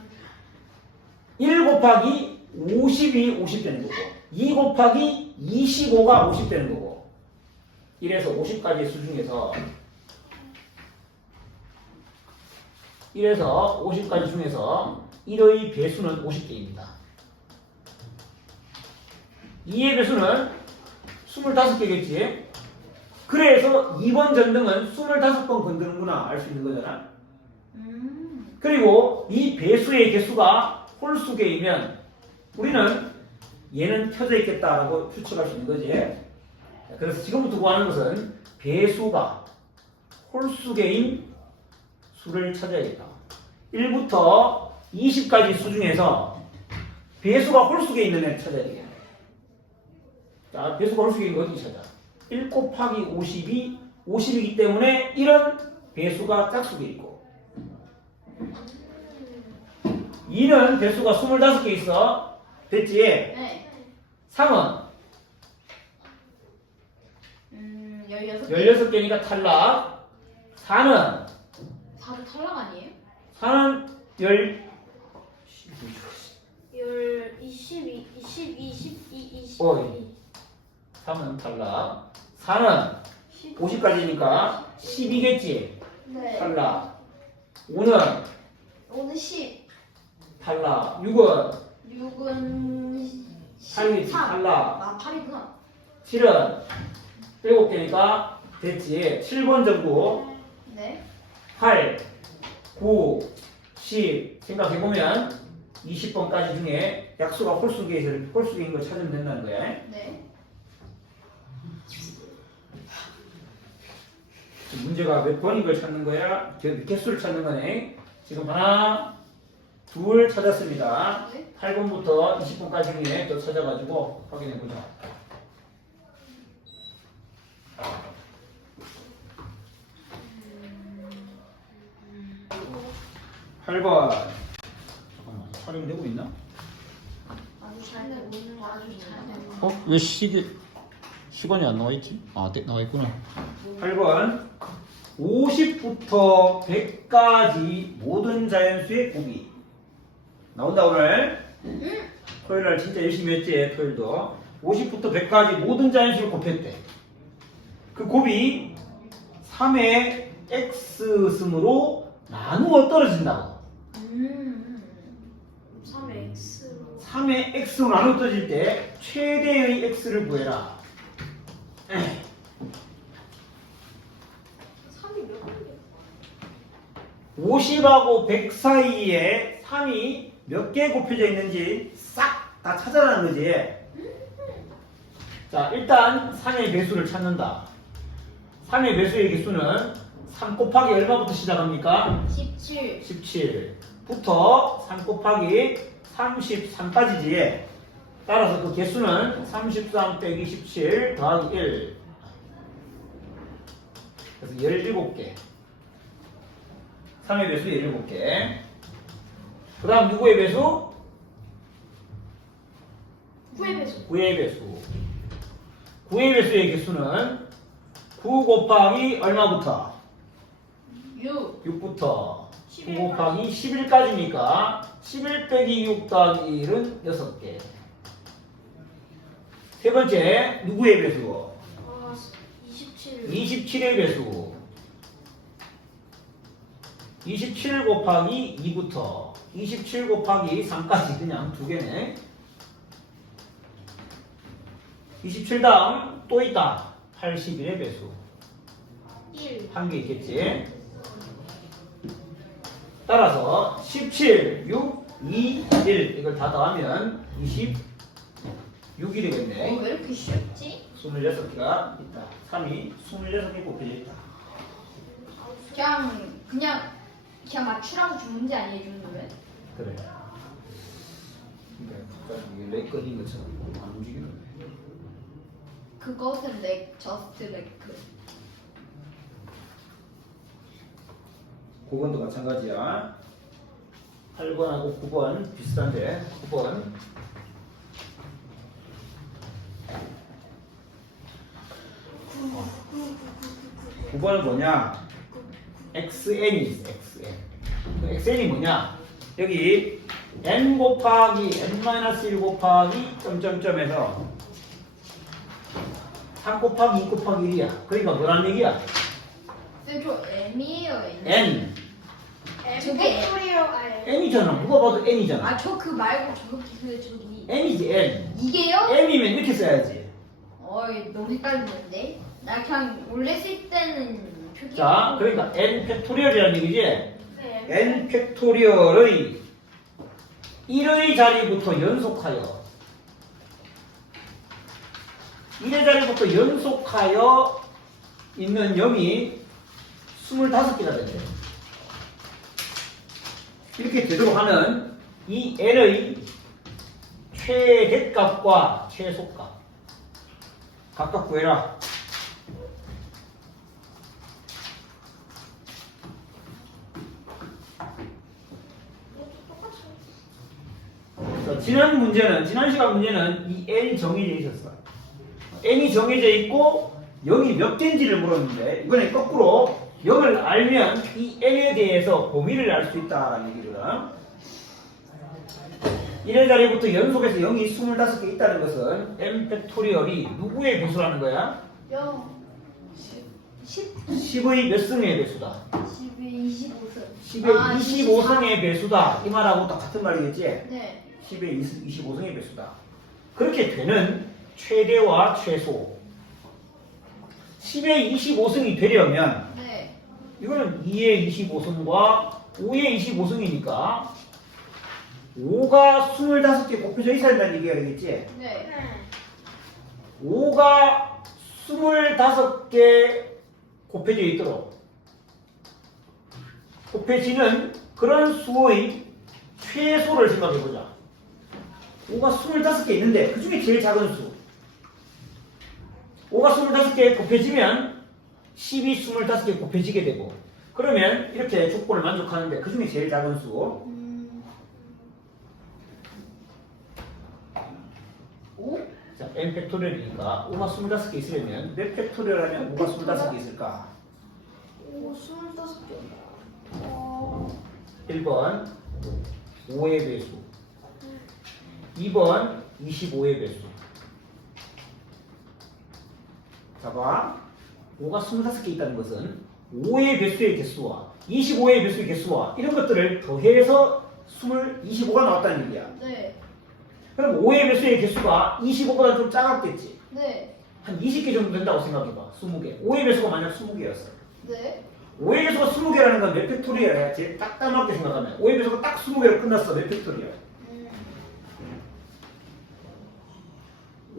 1 곱하기 50이 50 되는 거고 2 곱하기 25가 50 되는 거고 1에서 50까지의 수 중에서 1에서 50까지 중에서 1의 배수는 50개입니다. 2의 배수는 25개겠지. 그래서 2번 전등은 25번 건드는구나 알 수 있는 거잖아. 그리고 이 배수의 개수가 홀수계이면 우리는 얘는 켜져 있겠다라고 추측할 수 있는 거지. 그래서 지금부터 구하는 것은 배수가 홀수계인 수를 찾아야겠다. 1부터 20까지 수 중에서 배수가 홀수계에 있는 애를 찾아야 되겠네. 자, 배수가 홀수계인 거 어떻게 찾아? 1 곱하기 50이 50이기 때문에 1은 배수가 짝수계에 있고 2는 배수가 25개 있어. 됐지? 네. 3은 16개. 16개니까 탈락. 4는 4도 탈락 아니에요? 4는 22, 22. 어이. 3은 탈락. 4는 50까지니까 12겠지? 네. 탈락. 5는 오늘 10. 탈락. 6은 6은 8이겠지? 13. 탈락. 아, 8이구나. 7은 7개니까 됐지? 7번 전구 네. 8, 9, 10 생각해보면 20번까지 중에 약수가 홀수계인 걸 찾으면 된다는 거야. 네. 문제가 몇 번인 걸 찾는 거야? 개수를 찾는 거네. 지금 하나, 둘 찾았습니다. 네. 8번부터 20번까지 중에 또 찾아가지고 확인해보자. 8번. 잠깐만, 촬영되고 있나? 근데 오늘 아주 잘 됐네. 어? 왜 시간이 안 나와 있지? 아, 네, 나와 있구나. 8번 50부터 100까지 모든 자연수의 곱이 나온다 오늘. 토요일날 진짜 열심히 했지. 토요일도 50부터 100까지 모든 자연수를 곱했대. 그 곱이 3의 x승으로 나누어 떨어진다고. 3의 x로 3의 x로 나누어 떨어질 때 최대의 x를 구해라. 3이 몇 개야? 50하고 100 사이에 3이 몇 개 곱해져 있는지 싹 다 찾아라는 거지. 자, 일단 3의 배수를 찾는다. 3의 배수의 개수는 3 곱하기 얼마부터 시작합니까? 17. 17부터 3 곱하기 33까지지. 따라서 그 개수는 33 빼기 17 더하기 1. 그래서 17개. 3의 배수 17개. 그 다음 누구의 배수? 9의 배수. 9의 배수. 9의 배수의 개수는 9 곱하기 얼마부터? 6. 6부터 9 11 곱하기 11까지니까 11 빼기 6 더하기 1은 6개. 세 번째 누구의 배수? 27. 27의 배수. 27 곱하기 2부터 27 곱하기 3까지 그냥 두 개네. 27 다음 또 있다. 81의 배수. 1. 한 개 있겠지. 따라서 17, 6, 2, 1 이걸 다 더하면 26이 되겠네. 왜 이렇게 쉽지? 26개가 있다. 3이 26개 곱해져 있다. 그냥 맞추라고 준 문제 아니에요, 이 정도면? 그래. 그러니까 갑자기 렉 꺼진 것처럼 안 움직이는 거야. 그것은 저스트 레크. 9번도 마찬가지야. 8번하고 9번 비슷한데 9번. 9번은 뭐냐? xn이 있어. xn. 그 xn이 뭐냐? 여기 n 곱하기 n-1 곱하기 점점점에서 3 곱하기 2 곱하기 1이야. 그러니까 뭐라는 얘기야? 쌤, 저 M이에요, M. n. 저게 팩토리얼 아예. n이잖아. 누가 봐도 n이잖아. 아, 저 그 말고 저기. n이지 n. 이게요? m이면 이렇게 써야지. 어이, 너무 헷갈리는데? 나 그냥 원래 쓸 때는 표기. 자, 그러니까 n 팩토리얼이라는 얘기지. 네. n 팩토리얼의 1의 자리부터 연속하여 1의 자리부터 연속하여 있는 0이 25개가 된대. 이렇게 되도록 하는 이 n의 최대값과 최소값 각각 구해라. 똑같이. 지난 시간 문제는 이 n이 정해져 있었어. n이 정해져 있고 0이 몇 개인지를 물었는데 이번에 거꾸로 0을 알면 이 n에 대해서 범위를 알 수 있다라는 얘기거든. 1의 자리부터 연속해서 0이 25개 있다는 것은 n 팩토리얼이 누구의 배수라는 거야? 0. 10의 몇 승의 배수다? 10이 25승. 10의 25승의 배수다. 이 말하고 똑같은 말이겠지? 네. 10의 25승의 배수다. 그렇게 되는 최대와 최소. 10의 25승이 되려면 네. 이거는 2의 25승과 5의 25승이니까 5가 25개 곱해져 있어야 된다는 얘기가 되겠지? 네. 네. 5가 25개 곱해져 있도록 곱해지는 그런 수의 최소를 생각해보자. 5가 25개 있는데 그 중에 제일 작은 수 5가 25개 곱해지면 10이 25개 곱해지게 되고 그러면 이렇게 조건을 만족하는데 그 중에 제일 작은 수 n 팩토리얼이니까 5가 25개 있으려면 몇 팩토리얼 하면 5가 25개 있을까? 오, 25개. 1번 5의 배수, 2번 25의 배수. 자 봐, 5가 25개 있다는 것은 5의 배수의 개수와 25의 배수의 개수와 이런 것들을 더해서 25가 나왔다는 얘기야. 네. 그럼 5의 배수의 개수가 25보다 좀 작았겠지. 네. 한 20개 정도 된다고 생각해봐. 20개. 5의 배수가 만약 20개였어. 네. 5의 배수가 20개라는 건 몇 팩토리얼이야? 제일 딱딱하게 생각하면 5의 배수가 딱 20개로 끝났어. 몇 팩토리얼?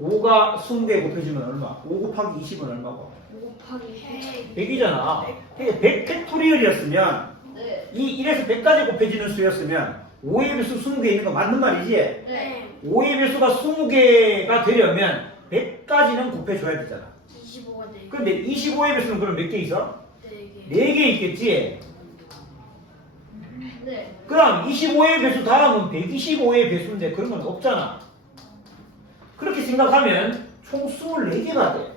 5가 20개 곱해주면 얼마? 5 곱하기 20은 얼마고? 5 곱하기 100이잖아. 100 팩토리얼이었으면 네. 이 1에서 100까지 곱해지는 수였으면 5의 배수 20개 있는 거 맞는 말이지? 네. 5의 배수가 20개가 되려면 100까지는 곱해줘야 되잖아. 25가 돼. 그런데 25의 배수는 그럼 몇 개 있어? 4개. 4개 있겠지? 네. 그럼 25의 배수 다음은 125의 배수인데 그런 건 없잖아. 그렇게 생각하면 총 24개가 돼.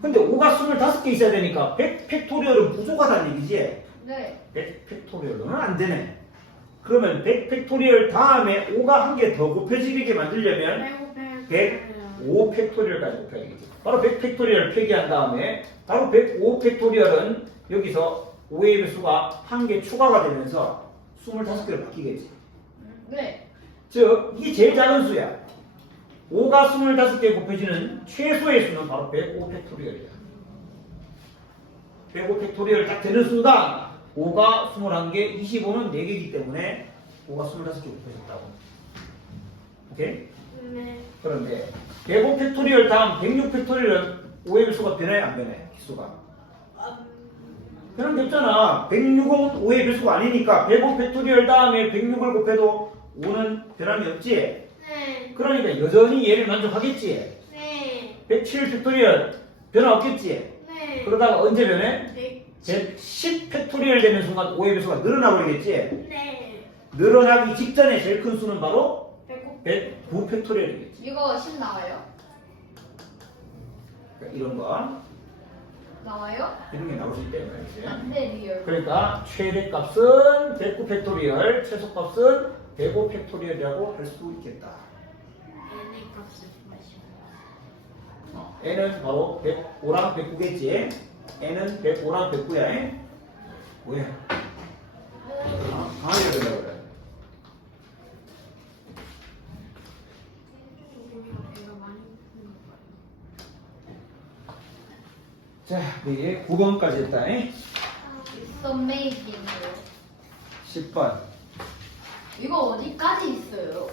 근데 5가 25개 있어야 되니까 100 팩토리얼은 부족하다는 얘기지? 네. 100 팩토리얼은 안 되네. 그러면 100 팩토리얼 다음에 5가 한 개 더 곱해지게 만들려면 105 팩토리얼까지 곱해야 되겠지. 바로 100 팩토리얼 폐기한 다음에 바로 105 팩토리얼은 여기서 5의 배수가 한 개 추가가 되면서 25개로 바뀌겠지. 네. 즉 이게 제일 작은 수야. 5가 25개 곱해지는 최소의 수는 바로 105 팩토리얼이야. 105 팩토리얼 딱 되는 수가 5가 21개, 25는 4개이기 때문에 5가 25개 곱해졌다고. 오케이? 네. 그런데 105 팩토리얼 다음 106 팩토리얼은 5의 배수가 변해 안 변해? 기수가. 변한 게 없잖아. 106은 5의 배수가 아니니까 105 팩토리얼 다음에 106을 곱해도 5는 변함이 없지? 네. 그러니까 여전히 얘를 만족하겠지? 네. 107 팩토리얼 변화 없겠지? 네. 그러다가 언제 변해? 네. 110 팩토리얼 되는 순간 5의 배수가 늘어나 버리겠지? 네. 늘어나기 직전에 제일 큰 수는 바로 109. 109 팩토리얼이겠지. 이거 10 나와요? 그러니까 이런 거, 나와요? 이런 게 나올 수 있다는 말이지. 안 돼, 리얼. 그러니까 최대값은 109 팩토리얼, 최소값은 105 팩토리얼이라고 할 수 있겠다. n의 값을 구하시면 n은 바로 105랑 109겠지? n은 105랑 109야. 왜? 강하게 그래 그래. 배가 많이 고픈 것 같아요. 자, 이제 9번까지 했다. It's amazing이에요. 10번, 이거 어디까지 있어요?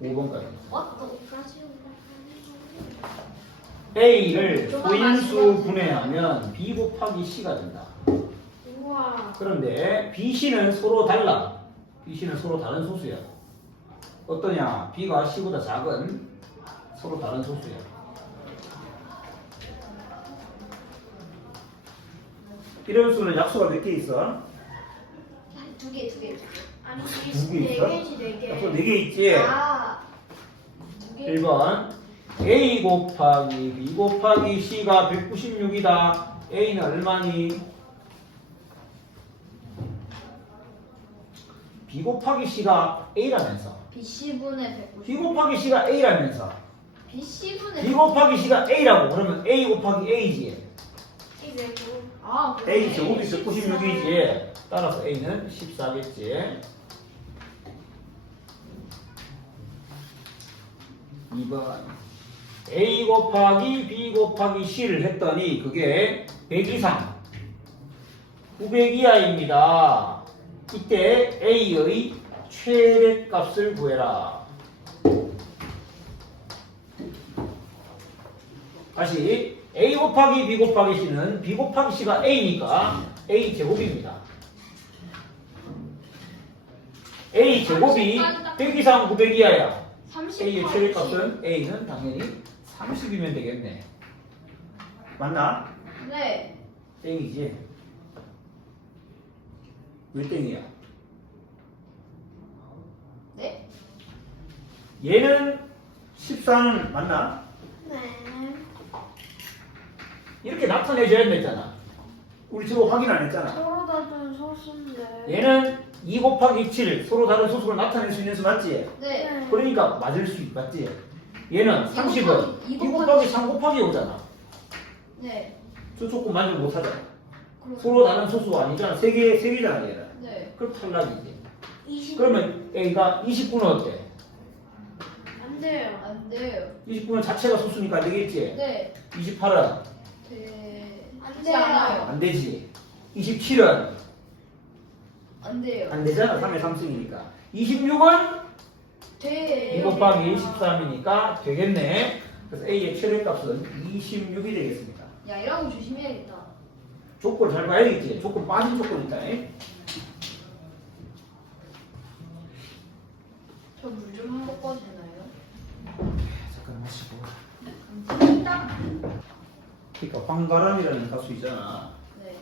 15번까지. 어디까지 A를 조금 소인수 아쉬워. 분해하면 B 곱하기 C가 된다. 우와. 그런데 B, C는 서로 달라. B, C는 서로 다른 소수야. 어떠냐? B가 C보다 작은 서로 다른 소수야. 이런 수는 약수가 몇 개 있어? 두 개. 아니 두 개 있어? 4개지 4개. 약수 4개 있지? 아. 두 개. 1번 A 곱하기 B 곱하기 C가 196이다. A는 얼마니? B 곱하기 C가 A라면서. BC분의 190. B 곱하기 C가 A라면서. BC분의 B 곱하기 C가 A라고 그러면 A 곱하기 A지. 아, A 제곱이 196이지. 따라서 A는 14겠지. 2번 A 곱하기 B 곱하기 C를 했더니 그게 100 이상 900 이하입니다. 이때 A의 최대값을 구해라. 다시 A 곱하기 B 곱하기 C는 B 곱하기 C가 A니까 A 제곱입니다. A 제곱이 100 이상 900 이하야. 30. A의 최대값은 A는 당연히 30이면 되겠네. 맞나? 네. 땡이지. 왜 땡이야? 네? 얘는 14는 맞나? 네. 이렇게 나타내줘야 된다잖아. 우리 지금 확인 안 했잖아. 서로 다른 소수인데. 얘는 2 곱하기 7 서로 다른 소수를 나타낼 수 있는 수 맞지? 네. 그러니까 맞을 수 맞지? 얘는 30은 2 이 곱하기 3 곱하기 오잖아. 네. 저 조금 만족 못하잖아. 그럼- 서로 다른 소수가 아니잖아. 세 개잖아 얘는. 네. 그럼 탈락이지. 20. 그러면 A가 29는 어때? 안 돼요. 안 돼요. 29는 자체가 소수니까 안 되겠지? 네. 28은 안 되지 돼요. 않아요. 안 되지. 27은 안 돼요. 안 되잖아. 3의 3승이니까. 26은 2 돼요. 곱하기 13이니까 되겠네. 그래서 A의 최대값은 26이 되겠습니다. 야, 이런 거 조심해야겠다. 조건 잘 봐야겠지. 조건 빠진 조건 있다. 저 물 좀 먹어도 되나요? 잠깐 마시고. 감사합니다. 그러니까 황가람이라는 가수 있잖아. 네.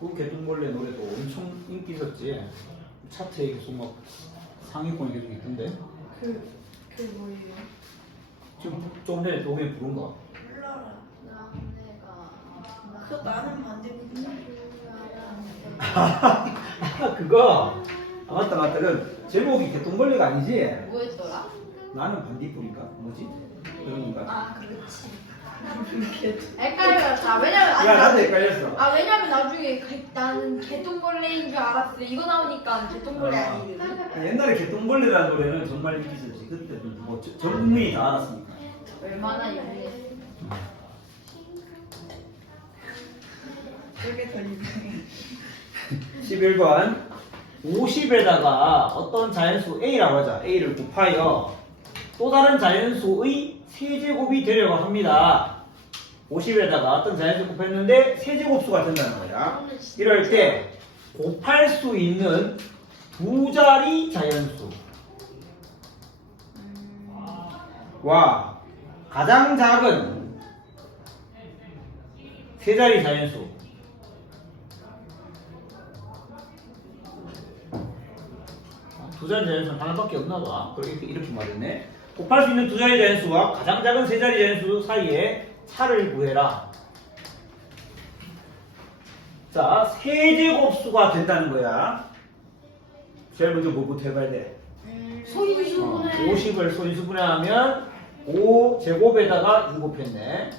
그 개똥벌레 노래도 엄청 인기 있었지. 차트에 계속 막 상위권에 계속 있던데. 그 뭐예요? 지금 좀 전에 노래 부른 거. 몰라라. 내가 그 나는 반대거든요. 그거. 아, 맞다. 그 제목이 개똥벌레가 아니지? 뭐였더라? 나는 반딧불인가? 뭐지? 그런가? 아, 그렇지. 헷갈렸다. 왜냐면 아니, 야, 나도 헷갈렸어. 왜냐면 나중에 나는 개똥벌레인 줄 알았어. 이거 나오니까 개똥벌레 아. 아니거든. 옛날에 개똥벌레라는 노래는 정말 인기 있었지. 그때는 뭐 전 국민이 다 알았으니까. 얼마나 연애. 이렇게 돌리면. 11번 50에다가 어떤 자연수 A라고 하자. A를 곱하여 또 다른 자연수의 세제곱이 되려고 합니다. 50에다가 어떤 자연수 곱했는데 세제곱수가 된다는 거야. 이럴 때 곱할 수 있는 두 자리 자연수와 가장 작은 세 자리 자연수 두 자리 자연수는 하나밖에 없나 봐. 그렇게 이렇게 말했네. 곱할 수 있는 두 자리 자연수와 가장 작은 세 자리 자연수 사이에 차를 구해라. 자, 세제곱수가 된다는 거야. 제일 먼저 뭐부터 해봐야 돼? 소인수분해. 50을 소인수분해하면 5제곱에다가 2 곱했네.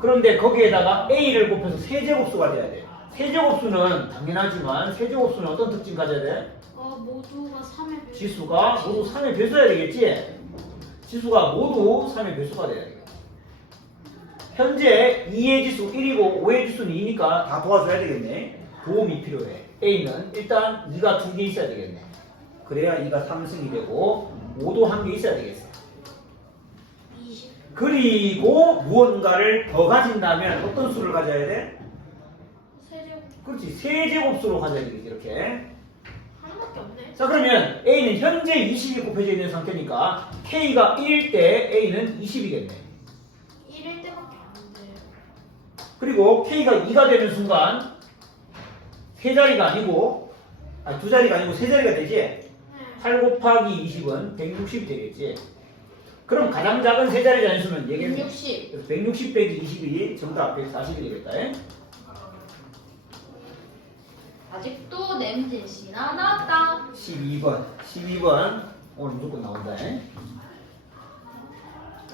그런데 거기에다가 A를 곱해서 세제곱수가 돼야 돼. 세제곱수는 당연하지만 세제곱수는 어떤 특징 가져야 돼? 모두가 3의 배수. 지수가 모두 3의 배수여야 되겠지? 지수가 모두 3의 배수가 돼야 돼. 현재 2의 지수 1이고 5의 지수는 2니까 다 도와줘야 되겠네. 도움이 필요해. A는 일단 2가 2개 있어야 되겠네. 그래야 2가 3승이 되고 5도 1개 있어야 되겠어. 20. 그리고 무언가를 더 가진다면 어떤 수를 가져야 돼? 세제곱. 그렇지. 세제곱수로 가져야 되겠지. 이렇게. 하나밖에 없네. 자, 그러면 A는 현재 20이 곱해져 있는 상태니까 K가 1일 때 A는 20이겠네. 1일 때밖에 안 돼요. 그리고 K가 2가 되는 순간 세 자리가 아니고 두 자리가 아니고 세 자리가 되지. 네. 8 곱하기 20은 160이 되겠지. 그럼 가장 작은 세 자리 자연수는 얘기했네. 160. 그래서 160 빼기 20이 정답 140이 되겠다. 아직도 냄새씨나 나왔다. 12번 오늘 무조건 나온다.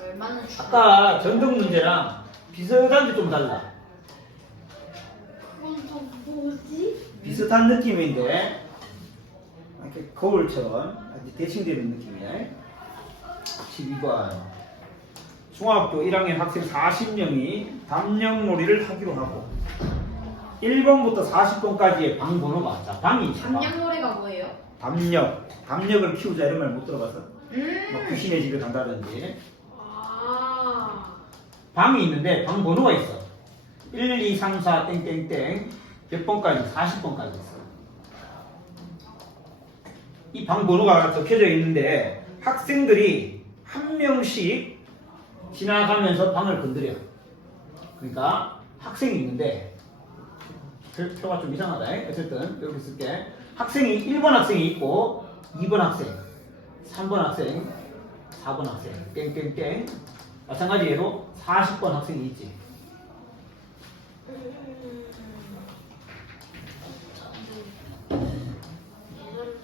얼마나 주 아까 전등 문제랑 비슷한데 좀 달라. 그건 또 뭐지? 비슷한 느낌인데 이렇게 거울처럼 아주 대칭되는 느낌이야. 12번 중학교 1학년 학생 40명이 담력놀이를 하기로 하고 1번부터 40번까지의 방 번호가 자 방이 있어. 담양노래가 뭐예요? 담력을 키우자 이런 말 못 들어봤어? 막 귀신의 집에 간다든지 아. 방이 있는데 방 번호가 있어. 1, 2, 3, 4 땡땡땡 몇 번까지 40번까지 있어. 이 방 번호가 적혀져 있는데 학생들이 한 명씩 지나가면서 방을 건드려. 그러니까 학생이 있는데 표가 좀 이상하다. 어쨌든 이렇게 쓸게. 학생이 1번 학생이 있고 2번 학생, 3번 학생, 4번 학생 땡땡땡. 마찬가지로 40번 학생이 있지. 이건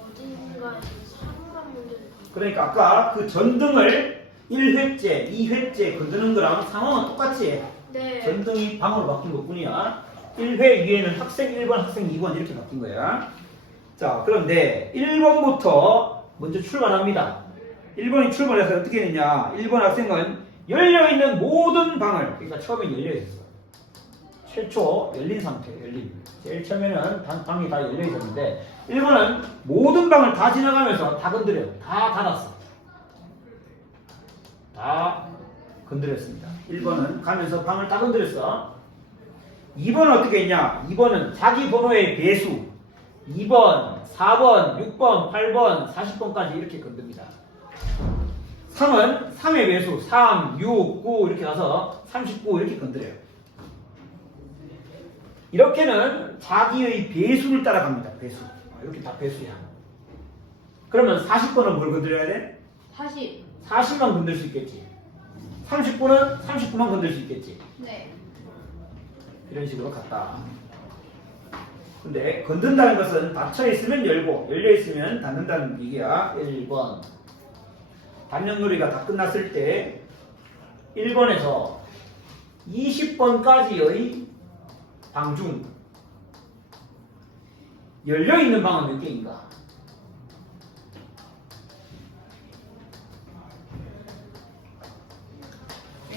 어딘가에서 상관 문제를 그러니까 아까 그 전등을 1회째, 2회째 건드는 거랑 상황은 똑같지. 네. 전등이 방으로 바뀐 것뿐이야. 1회 위에는 학생 1번, 학생 2번 이렇게 바뀐 거야. 자, 그런데 1번부터 먼저 출발합니다. 1번이 출발해서 어떻게 했냐. 1번 학생은 열려있는 모든 방을, 그러니까 처음에 열려있었어. 최초 열린 상태, 열린. 제일 처음에는 방이 다 열려있었는데 1번은 모든 방을 다 지나가면서 다 건드려. 다 닫았어. 다 건드렸습니다. 1번은 가면서 방을 다 건드렸어. 2번은 어떻게 했냐? 2번은 자기 번호의 배수 2번, 4번, 6번, 8번, 40번까지 이렇게 건듭니다. 3은 3의 배수 3, 6, 9 이렇게 가서 39 이렇게 건드려요. 이렇게는 자기의 배수를 따라갑니다. 배수. 이렇게 다 배수야. 그러면 40번은 뭘 건드려야 돼? 40만 건들 수 있겠지. 39는 39만 건들 수 있겠지. 네. 이런 식으로 갔다. 근데 건든다는 것은 닫혀 있으면 열고 열려 있으면 닫는다는 얘기야. 1번. 단연놀이가 다 끝났을 때 1번에서 20번까지의 방 중 열려 있는 방은 몇 개인가?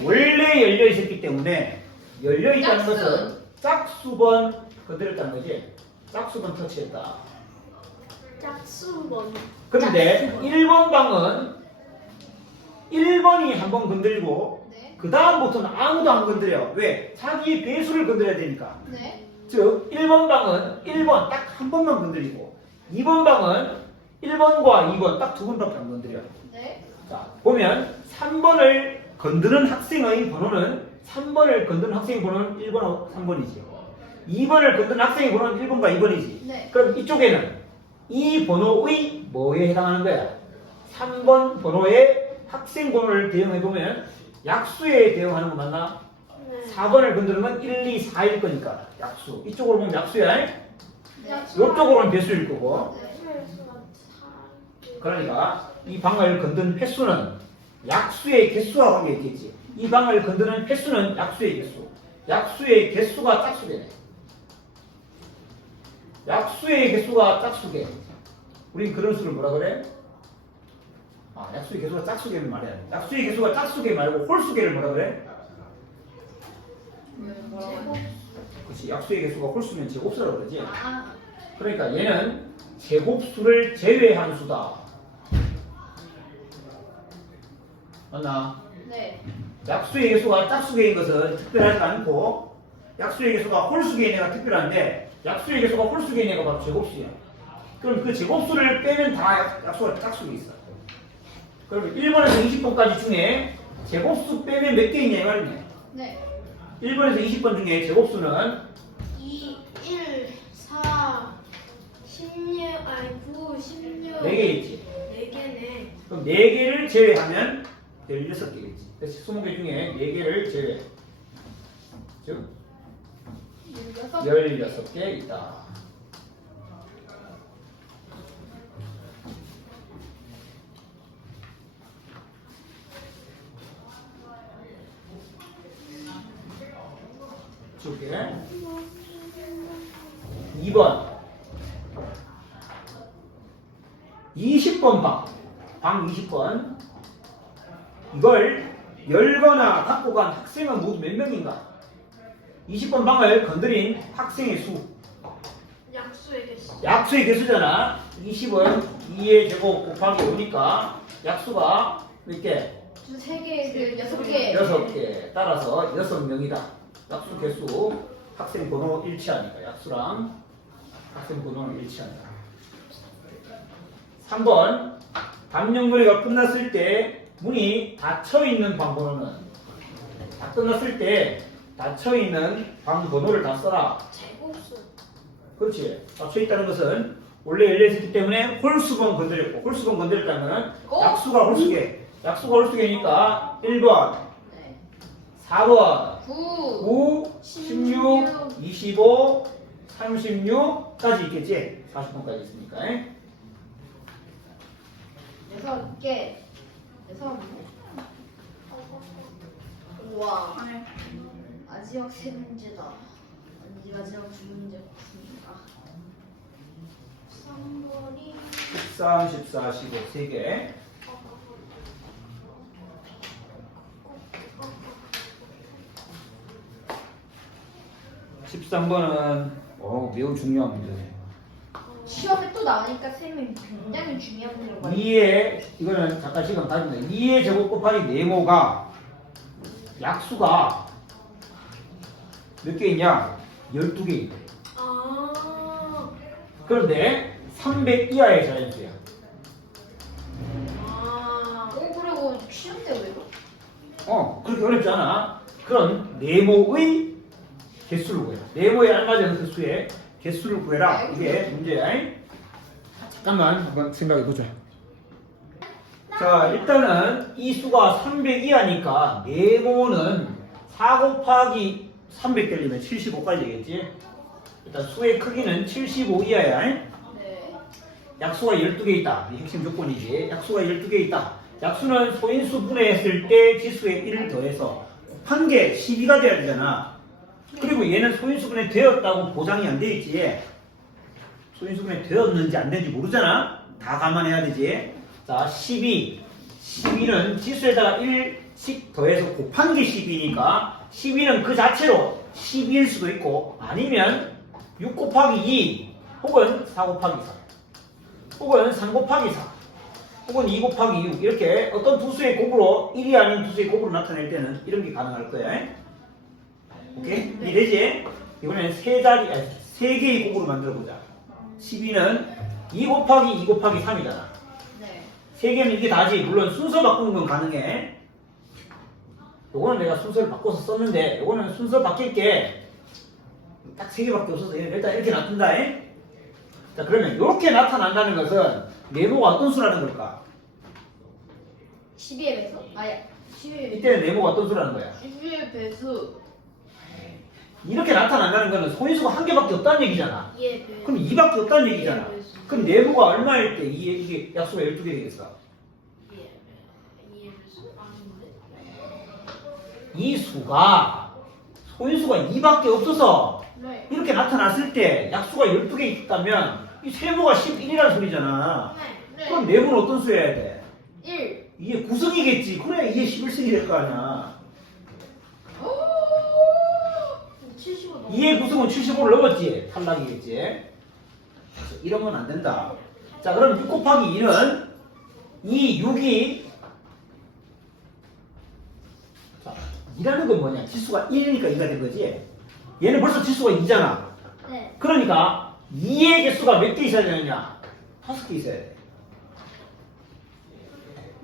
원래 열려 있었기 때문에 열려 있다는 짝수. 것은 짝수번 건드렸다는 거지. 짝수번 터치했다. 짝수번. 그런데 1번 방은 1번이 한 번 건들고 네. 그 다음부터는 아무도 안 건드려. 왜? 자기 배수를 건드려야 되니까. 네. 즉 1번 방은 1번 딱 한 번만 건드리고 2번 방은 1번과 2번 딱 두 번밖에 안 건드려. 네. 자, 보면 3번을 건드는 학생의 번호는 3번을 건드는 학생의 번호는 1번하고 3번이지. 2번을 건드는 학생의 번호는 1번과 2번이지. 네. 그럼 이쪽에는 이 번호의 뭐에 해당하는 거야? 3번 번호의 학생 번호를 대응해보면 약수에 대응하는 거 맞나? 네. 4번을 건드는 건 1, 2, 4일 거니까 약수. 이쪽으로 보면 약수야. 네. 이쪽으로는 배수일 거고. 네. 그러니까 이 방을 건든 횟수는 약수의 개수와 관계 있겠지. 이 방을 건드는 횟수는 약수의 개수. 약수의 개수가 짝수계네. 약수의 개수가 짝수계. 우린 그런 수를 뭐라 그래? 아, 약수의 개수가 짝수계를 말해야 돼. 약수의 개수가 짝수계 말고 홀수계를 뭐라 그래? 뭐라고? 그렇지. 약수의 개수가 홀수면 제곱수라고 그러지. 아. 그러니까 얘는 제곱수를 제외한 수다. 맞나? 네. 약수의 개수가 짝수계인 것은 특별하지 않고 약수의 개수가 홀수계인 애가 특별한데 약수의 개수가 홀수계인 애가 바로 제곱수야. 그럼 그 제곱수를 빼면 다 약수가 짝수계 있어. 그러면 1번에서 20번까지 중에 제곱수 빼면 몇 개 있냐 이 말이네. 네. 1번에서 20번 중에 제곱수는 2, 1, 4, 16, 아니 9, 16. 4개 있지. 4개네. 그럼 4개를 제외하면 16개겠지. 그래서 20개 중에 4개를 제외. 즉 16개 있다. 줄게. 2번 20번 방 20번 이걸 열거나 닫고 간 학생은 모두 몇 명인가? 20번 방을 건드린 학생의 수 약수의 개수. 약수의 개수잖아. 20은 2의 제곱 곱하기 5니까 약수가 몇 개? 3개를 6개. 6개. 따라서 6명이다. 약수 개수 학생 번호 일치하니까 약수랑 학생 번호는 일치한다. 3번 담령거리가 끝났을 때 문이 닫혀있는 방 번호는 다 끝났을 때 닫혀있는 방 번호를 다 써라. 제곱수. 그렇지. 닫혀있다는 것은 원래 열려있기 때문에 홀수건 건드렸고 홀수건 건드렸다면 약수가 홀수개. 약수가 홀수개니까 1번, 네. 4번, 9, 9, 16, 25, 36까지 있겠지? 40번까지 있으니까. 6개. 6개. 우와. 마지막 세 문제다. 아니, 마지막 두 문제 같습니다. 3번이 13, 14, 15, 3개. 십삼 번은 매우 중요한 문제네. 시험에 또 나오니까 쌤이 굉장히 중요한 문제가 2의 이거는 잠깐 시간 가진다. 2의 제곱 곱하기 네모가 약수가 몇 개 있냐? 12개 있대. 아. 그런데 300 이하의 자연수야. 아. 그리고 시험 때 왜? 그렇게 어렵지 않아. 그런 네모의 개수를 구해라. 네모에 알맞은 그 수의 개수를 구해라. 이게 문제야. 잠깐만 한번 생각해 보자. 자, 일단은 이 수가 300 이하니까 네모는 4 곱하기 300 되려면 75까지 되겠지. 일단 수의 크기는 75 이하야. 네. 약수가 12개 있다. 이 핵심 조건이지. 약수가 12개 있다. 약수는 소인수 분해했을 때 지수에 1을 더해서 곱한 게 12가 돼야 되잖아. 그리고 얘는 소인수 분해 되었다고 보장이 안 돼 있지. 소인수 분해 되었는지 안 되는지 모르잖아. 다 감안해야 되지. 자, 12. 12는 지수에다가 1씩 더해서 곱한 게 12니까 12는 그 자체로 12일 수도 있고 아니면 6 곱하기 2 혹은 4 곱하기 4 혹은 3 곱하기 4 혹은 2 곱하기 6 이렇게 어떤 두 수의 곱으로 1이 아닌 두 수의 곱으로 나타낼 때는 이런 게 가능할 거야. 오케이? 이해되지? 이번엔 세 개의 곱으로 만들어 보자. 12는 2 곱하기 2 곱하기 3이잖아. 네. 3개는 이게 다지. 물론 순서 바꾸는 건 가능해. 요거는 내가 순서를 바꿔서 썼는데 요거는 순서 바뀔 게 딱 3개밖에 없어서 일단 이렇게 놔둔다. 자, 그러면 이렇게 나타난다는 것은 네모가 어떤 수라는 걸까? 12의 배수? 아니, 12의 이때는 네모가 어떤 수라는 거야? 12의 배수. 이렇게 나타난다는 것은 소인수가 한 개밖에 없다는 얘기잖아. 예. 배. 그럼 2밖에 없다는 얘기잖아. 그럼 네모가 얼마일 때 이게 약수가 12개 되겠어? 예. 예. 아닌데. 이 수가 소인수가 2밖에 없어서 네. 이렇게 나타났을 때 약수가 12개 있다면 이 세모가 11이라는 소리잖아. 네. 그럼 네모는 어떤 수여야 돼? 1. 이게 9승이겠지. 그래야 이게 11승이 될 거 아니야. 75 넘어. 2의 9승은 75를 넘었지. 탈락이겠지. 이러면 안 된다. 자, 그럼 6 곱하기 2는 2, 6이 자, 2라는 건 뭐냐? 지수가 1이니까 2가 된 거지. 얘는 벌써 지수가 2잖아. 네. 그러니까 2의 개수가 몇 개 있어야 되느냐? 5개 있어야 돼.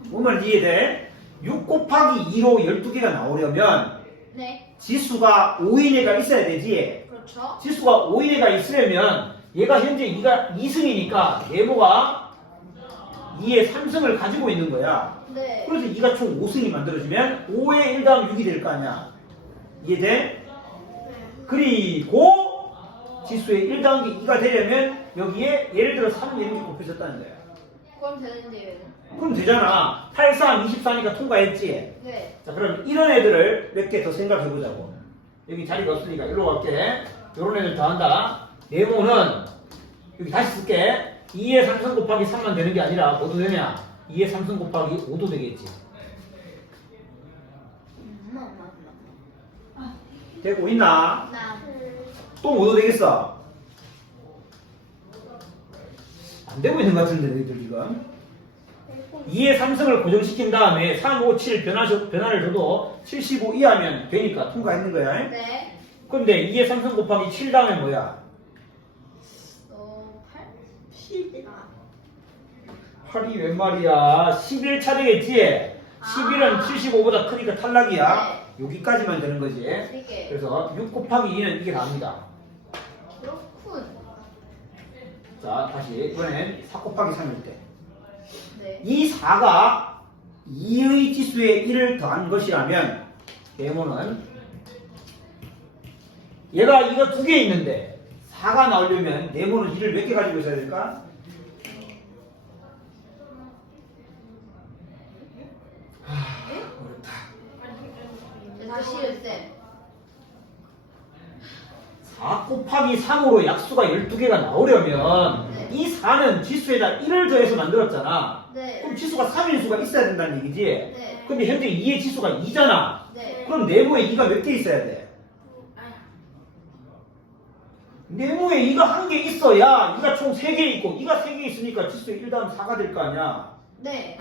뭔 말인지 이해돼? 6 곱하기 2로 12개가 나오려면 네. 지수가 5인 애가 있어야 되지. 그렇죠. 지수가 5인 애가 있으려면 얘가 현재 2승이니까 네모가 2의 3승을 가지고 있는 거야. 네. 그래서 2가 총 5승이 만들어지면 5의 1 다음 6이 될 거 아니야. 이해돼? 그리고 지수의 1 다음 게 2가 되려면 여기에 예를 들어 3 이런 게 곱해졌다는 거야. 그럼 되는데요. 그럼 되잖아. 8, 3, 24니까 통과했지. 네. 자, 그럼 이런 애들을 몇 개 더 생각해 보자고. 여기 자리가 없으니까 일로 갈게. 요런 애들 더 한다. 네모는 여기 다시 쓸게. 2의 3승 곱하기 3만 되는 게 아니라 뭐도 되냐? 2의 3승 곱하기 5도 되겠지. 되고 있나? 또 5도 되겠어? 안 되고 있는 것 같은데 너희들 지금. 2의 3승을 고정시킨 다음에 3, 5, 7 변화를 줘도 75 이하면 되니까 통과했는 거야. 네. 근데 2의 3승 곱하기 7 다음에 뭐야? 8? 11. 8이 웬 말이야? 11차 되겠지? 11은 75보다 크니까 탈락이야. 여기까지만 되는 거지. 3개. 그래서 6 곱하기 2는 이게 답니다. 그렇군. 자, 다시 이번엔 4 곱하기 3일 때. 네. 이 4가 2의 지수에 1을 더한 것이라면 네모는 얘가 이거 두 개 있는데 4가 나오려면 네모는 1을 몇 개 가지고 있어야 될까? 어렵다. 다시요 쌤. 4 곱하기 3으로 약수가 12개가 나오려면 네. 이 4는 지수에다 1을 더해서 만들었잖아. 네. 그럼 지수가 3일 수가 있어야 된다는 얘기지. 네. 근데 현재 2의 지수가 2잖아. 네. 그럼 네모에 2가 몇 개 있어야 돼? 네모에 2가 한 개 있어야 2가 총 3개 있고 2가 3개 있으니까 지수에 1 더하면 4가 될 거 아니야. 네.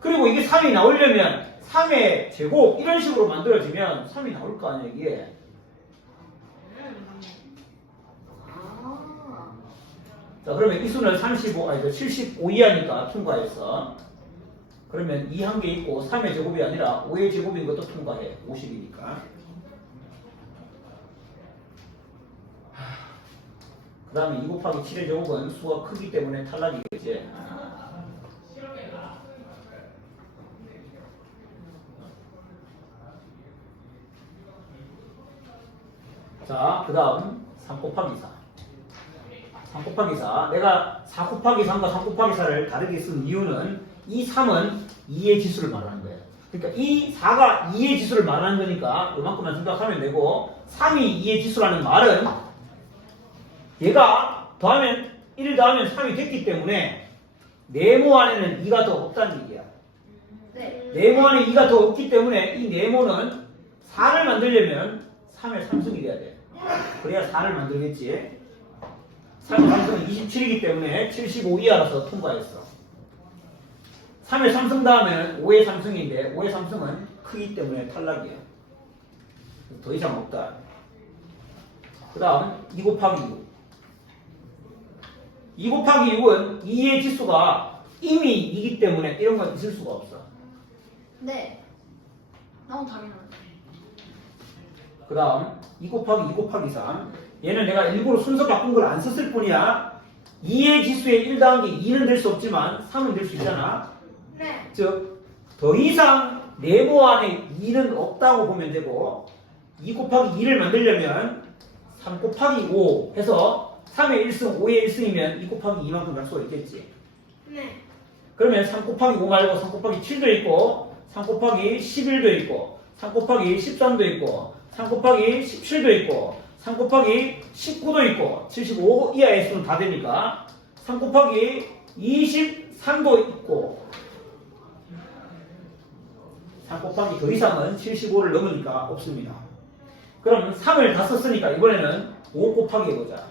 그리고 이게 3이 나오려면 3의 제곱 이런 식으로 만들어지면 3이 나올 거 아니야 이게. 아. 자 그러면 이 수는 75 이하니까 통과했어. 그러면 2 한 개 있고 3의 제곱이 아니라 5의 제곱인 것도 통과해. 50이니까. 그 다음에 2 곱하기 7의 제곱은 수가 크기 때문에 탈락이겠지. 자, 그 다음 3 곱하기 4. 3 곱하기 4. 내가 4 곱하기 3과 3 곱하기 4를 다르게 쓴 이유는 이 3은 2의 지수를 말하는 거예요. 그러니까 이 4가 2의 지수를 말하는 거니까 이만큼만 생각하면 되고 3이 2의 지수라는 말은 얘가 더하면 1을 더하면 3이 됐기 때문에 네모 안에는 2가 더 없다는 얘기야. 네. 네모 안에 2가 더 없기 때문에 이 네모는 4를 만들려면 3의 3승이 돼야 돼. 그래야 4를 만들겠지. 3의 3승은 27이기 때문에 75 이하라서 통과했어. 3의 3승 다음에는 5의 3승인데 5의 3승은 크기 때문에 탈락이야. 더 이상 없다. 그 다음 2 곱하기 6. 2 곱하기 6은 2의 지수가 이미 2기 때문에 이런 건 있을 수가 없어. 네. 너무 당연하네. 그 다음 2 곱하기 2 곱하기 3. 얘는 내가 일부러 순서 바꾼 걸 안 썼을 뿐이야. 2의 지수에 1 더한 게 2는 될 수 없지만 3은 될 수 있잖아. 네. 즉, 더 이상 네모 안에 2는 없다고 보면 되고 2 곱하기 2를 만들려면 3 곱하기 5 해서 3의 1승, 5의 1승이면 2 곱하기 2만큼 갈 수가 있겠지. 네. 그러면 3 곱하기 5 말고 3 곱하기 7도 있고 3 곱하기 11도 있고 3 곱하기 13도 있고 3 곱하기 17도 있고 3 곱하기 19도 있고 75 이하의 수는 다 되니까 3 곱하기 23도 있고 3 곱하기 더 이상은 75를 넘으니까 없습니다. 그럼 3을 다 썼으니까 이번에는 5 곱하기 해보자.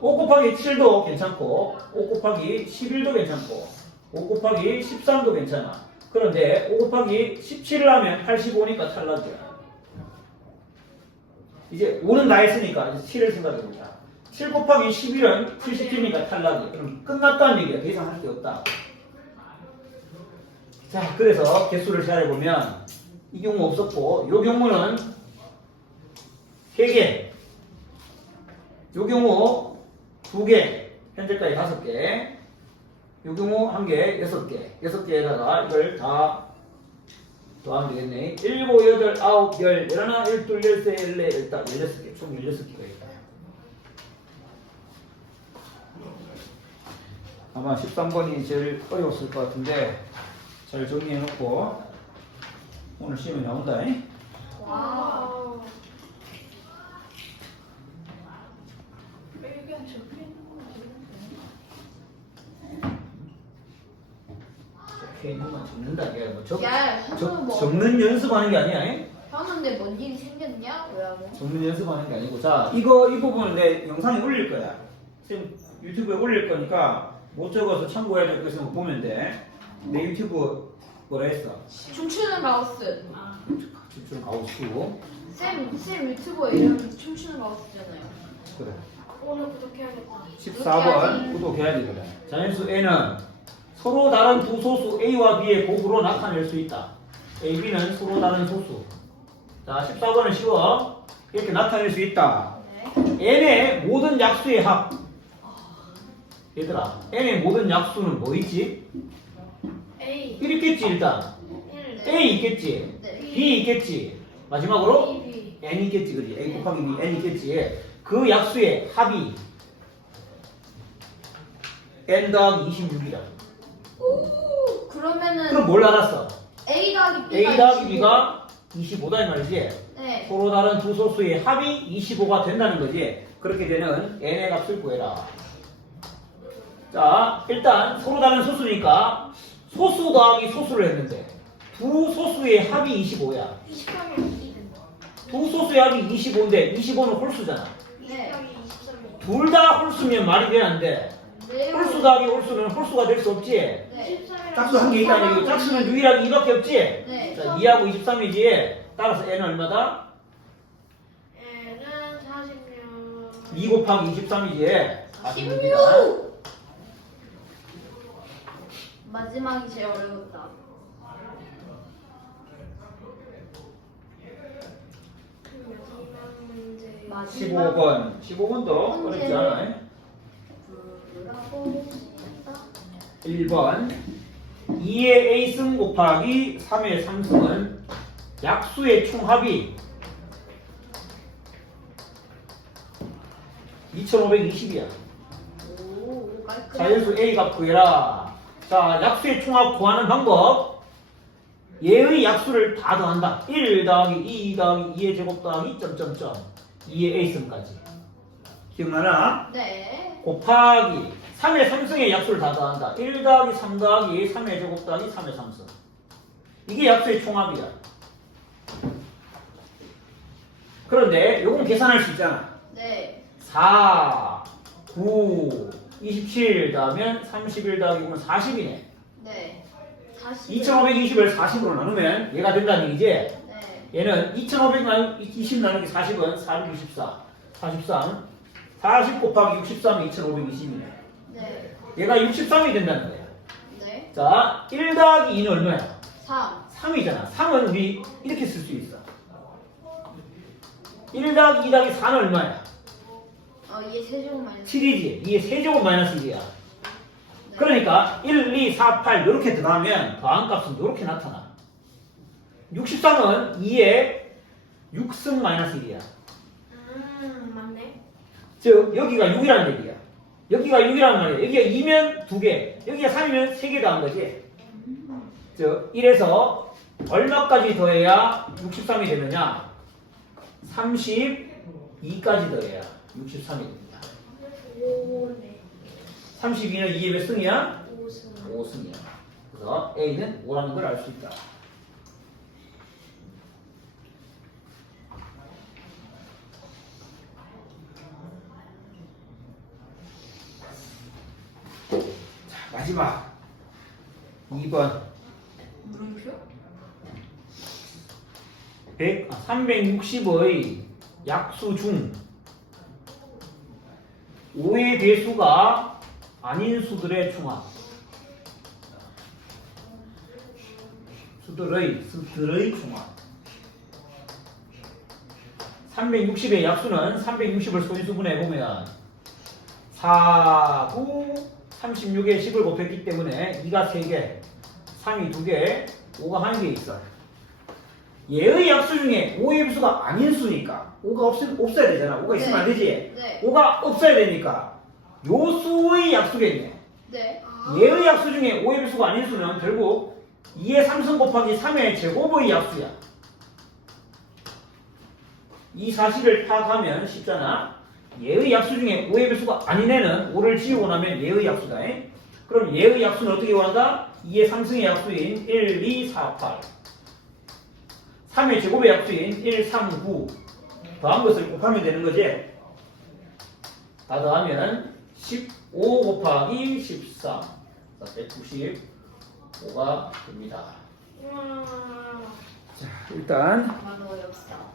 5 곱하기 7도 괜찮고 5 곱하기 11도 괜찮고 5 곱하기 13도 괜찮아. 그런데 5 곱하기 17을 하면 85니까 탈락이야. 이제 5는 다 했으니까 이제 7을 생각해보자. 7 곱하기 11은 70이니까 탈락이야. 그럼 끝났다는 얘기야. 더 이상 할 게 없다. 자, 그래서 개수를 세어보면 이 경우 없었고 이 경우는 3개, 이 경우 2개, 현재까지 5개, 이 경우 1개, 6개, 6개에다가 이걸 다 더하면 되겠네. 7, 8, 9, 10, 11, 12, 13, 14, 15, 16개, 총 16개가 있다. 아마 13번이 제일 어려웠을 것 같은데 잘 정리해놓고 오늘 시험에 나온다. 와. 이게 적혀 있는 거 적혀 있는 건 적는다. 이게 뭐 야, 현우 뭐 적는 연습하는 게 아니야. 현우인데 뭔 일이 생겼냐? 뭐라고? 적는 연습하는 게 아니고. 자, 이 부분은 내 영상에 올릴 거야. 지금 유튜브에 올릴 거니까 못 적어서 참고해야 될 것을 보면 돼. 내 유튜브 뭐라 했어? 춤추는 마우스. 집중 가우스. 쌤 유튜브에 이름 춤추는 마우스잖아요. 그래. 오늘 구독해야겠다. 14번 구독해야 되거든. 자연수 N은 서로 다른 두 소수 A와 B의 곱으로 나타낼 수 있다. A, B는 서로 다른 소수. 자, 14번은 쉬워. 이렇게 나타낼 수 있다. 네. N의 모든 약수의 합. 얘들아, n의 모든 약수는 뭐 있지? A 1 있겠지 일단. 1 a 있겠지. 네. b 있겠지. 마지막으로 B n 있겠지, 그지? a 곱하기 b n 있겠지. 그 약수의 합이 n 더하기 26이라. 오, 그러면은 그럼 뭘 알았어? A 더하기 B가 a 더하기 b가 25다 이 말이지. 네. 서로 다른 두 소수의 합이 25가 된다는 거지. 그렇게 되는 n의 값을 구해라. 자, 일단 서로 다른 소수니까 소수 더하기 소수를 했는데 두 소수의 합이 25야. 23이 2 두 소수의 합이 25인데 25는 홀수잖아. 20 더하기 23이 둘 다 홀수면 말이 되는데 네. 홀수 더하기 홀수는 홀수가 될 수 없지. 네. 23이랑 짝수 한 개 있다는 얘기. 짝수는 유일하게 2밖에 없지. 네. 자, 2하고 23이지. 따라서 n은 얼마다? N은 46 2 곱하기 23이지. 16. 마지막이 제일 어려웠다. 마지막 문제 마지막 15번. 15번도 어렵지 않아. 뭐라고 했다? 1번 2의 a승 곱하기 3의 3승은 약수의 총합이 2520이야. 오, 깔끔. 자연수 a 값 구해라. 자, 약수의 총합 구하는 방법. 얘의 약수를 다 더한다. 1 더하기 2 더하기 2의 제곱 더하기 점점점 2의 a승까지. 기억나나? 네. 곱하기 3의 3승의 약수를 다 더한다. 1 더하기 3 더하기 3의 제곱 더하기 3의 3승. 이게 약수의 총합이야. 그런데 요건 계산할 수 있잖아. 네. 4, 9, 27 더하면 31 더하기 9는 40이네. 네. 다시. 2520을 40으로 나누면 얘가 된다는 얘기지. 네. 얘는 2520 나누기 40은 464. 43. 40 곱하기 63은 2520이네. 네. 얘가 63이 된다는 거야. 네. 자, 1 더하기 2는 얼마야? 3. 3이잖아. 3은 우리 이렇게 쓸 수 있어. 1 더하기 2 더하기 4는 얼마야? 얘 세제곱 마이너스. 7이지. 2의 세제곱 마이너스 1이야. 네. 그러니까 1, 2, 4, 8 이렇게 더하면 더한 값은 이렇게 나타나. 63은 2의 6승 마이너스 1이야. 맞네 즉 여기가 6이라는 얘기야. 여기가 6이라는 말이야. 여기가 2면 2개, 여기가 3이면 3개 더한 거지. 즉 1에서 얼마까지 더해야 63이 되느냐? 32까지 더해야 63이 됩니다. 5네 32는 2의 몇 승이야? 5승 5승이야. 그래서 A는 5라는 걸 알 수 있다. 자, 마지막 2번 물음표? 360의 약수 중 5의 배수가 아닌 수들의 총합. 수들의 총합. 360의 약수는 360을 소인수분해 보면 4, 9, 36에 10을 곱했기 때문에 2가 3개, 3이 2개, 5가 1개 있어. 얘의 약수 중에 5의 배수가 아닌 수니까 5가 없어야 되잖아. 5가 있으면 안 되지. 네. 5가 없어야 되니까 요 수의 약수겠네. 네. 얘의 약수 중에 5의 배수가 아닌 수는 결국 2의 3승 곱하기 3의 제곱의 약수야. 이 사실을 파악하면 쉽잖아. 얘의 약수 중에 5의 배수가 아닌 애는 5를 지우고 나면 얘의 약수다. 그럼 얘의 약수는 어떻게 구한다? 2의 3승의 약수인 1, 2, 4, 8 3의 제곱의 약수인 1, 3, 9 더한 것을 곱하면 되는 거지. 다 더하면 15 곱하기 13 195가 됩니다. 우와 자, 일단 아마도 어렵다.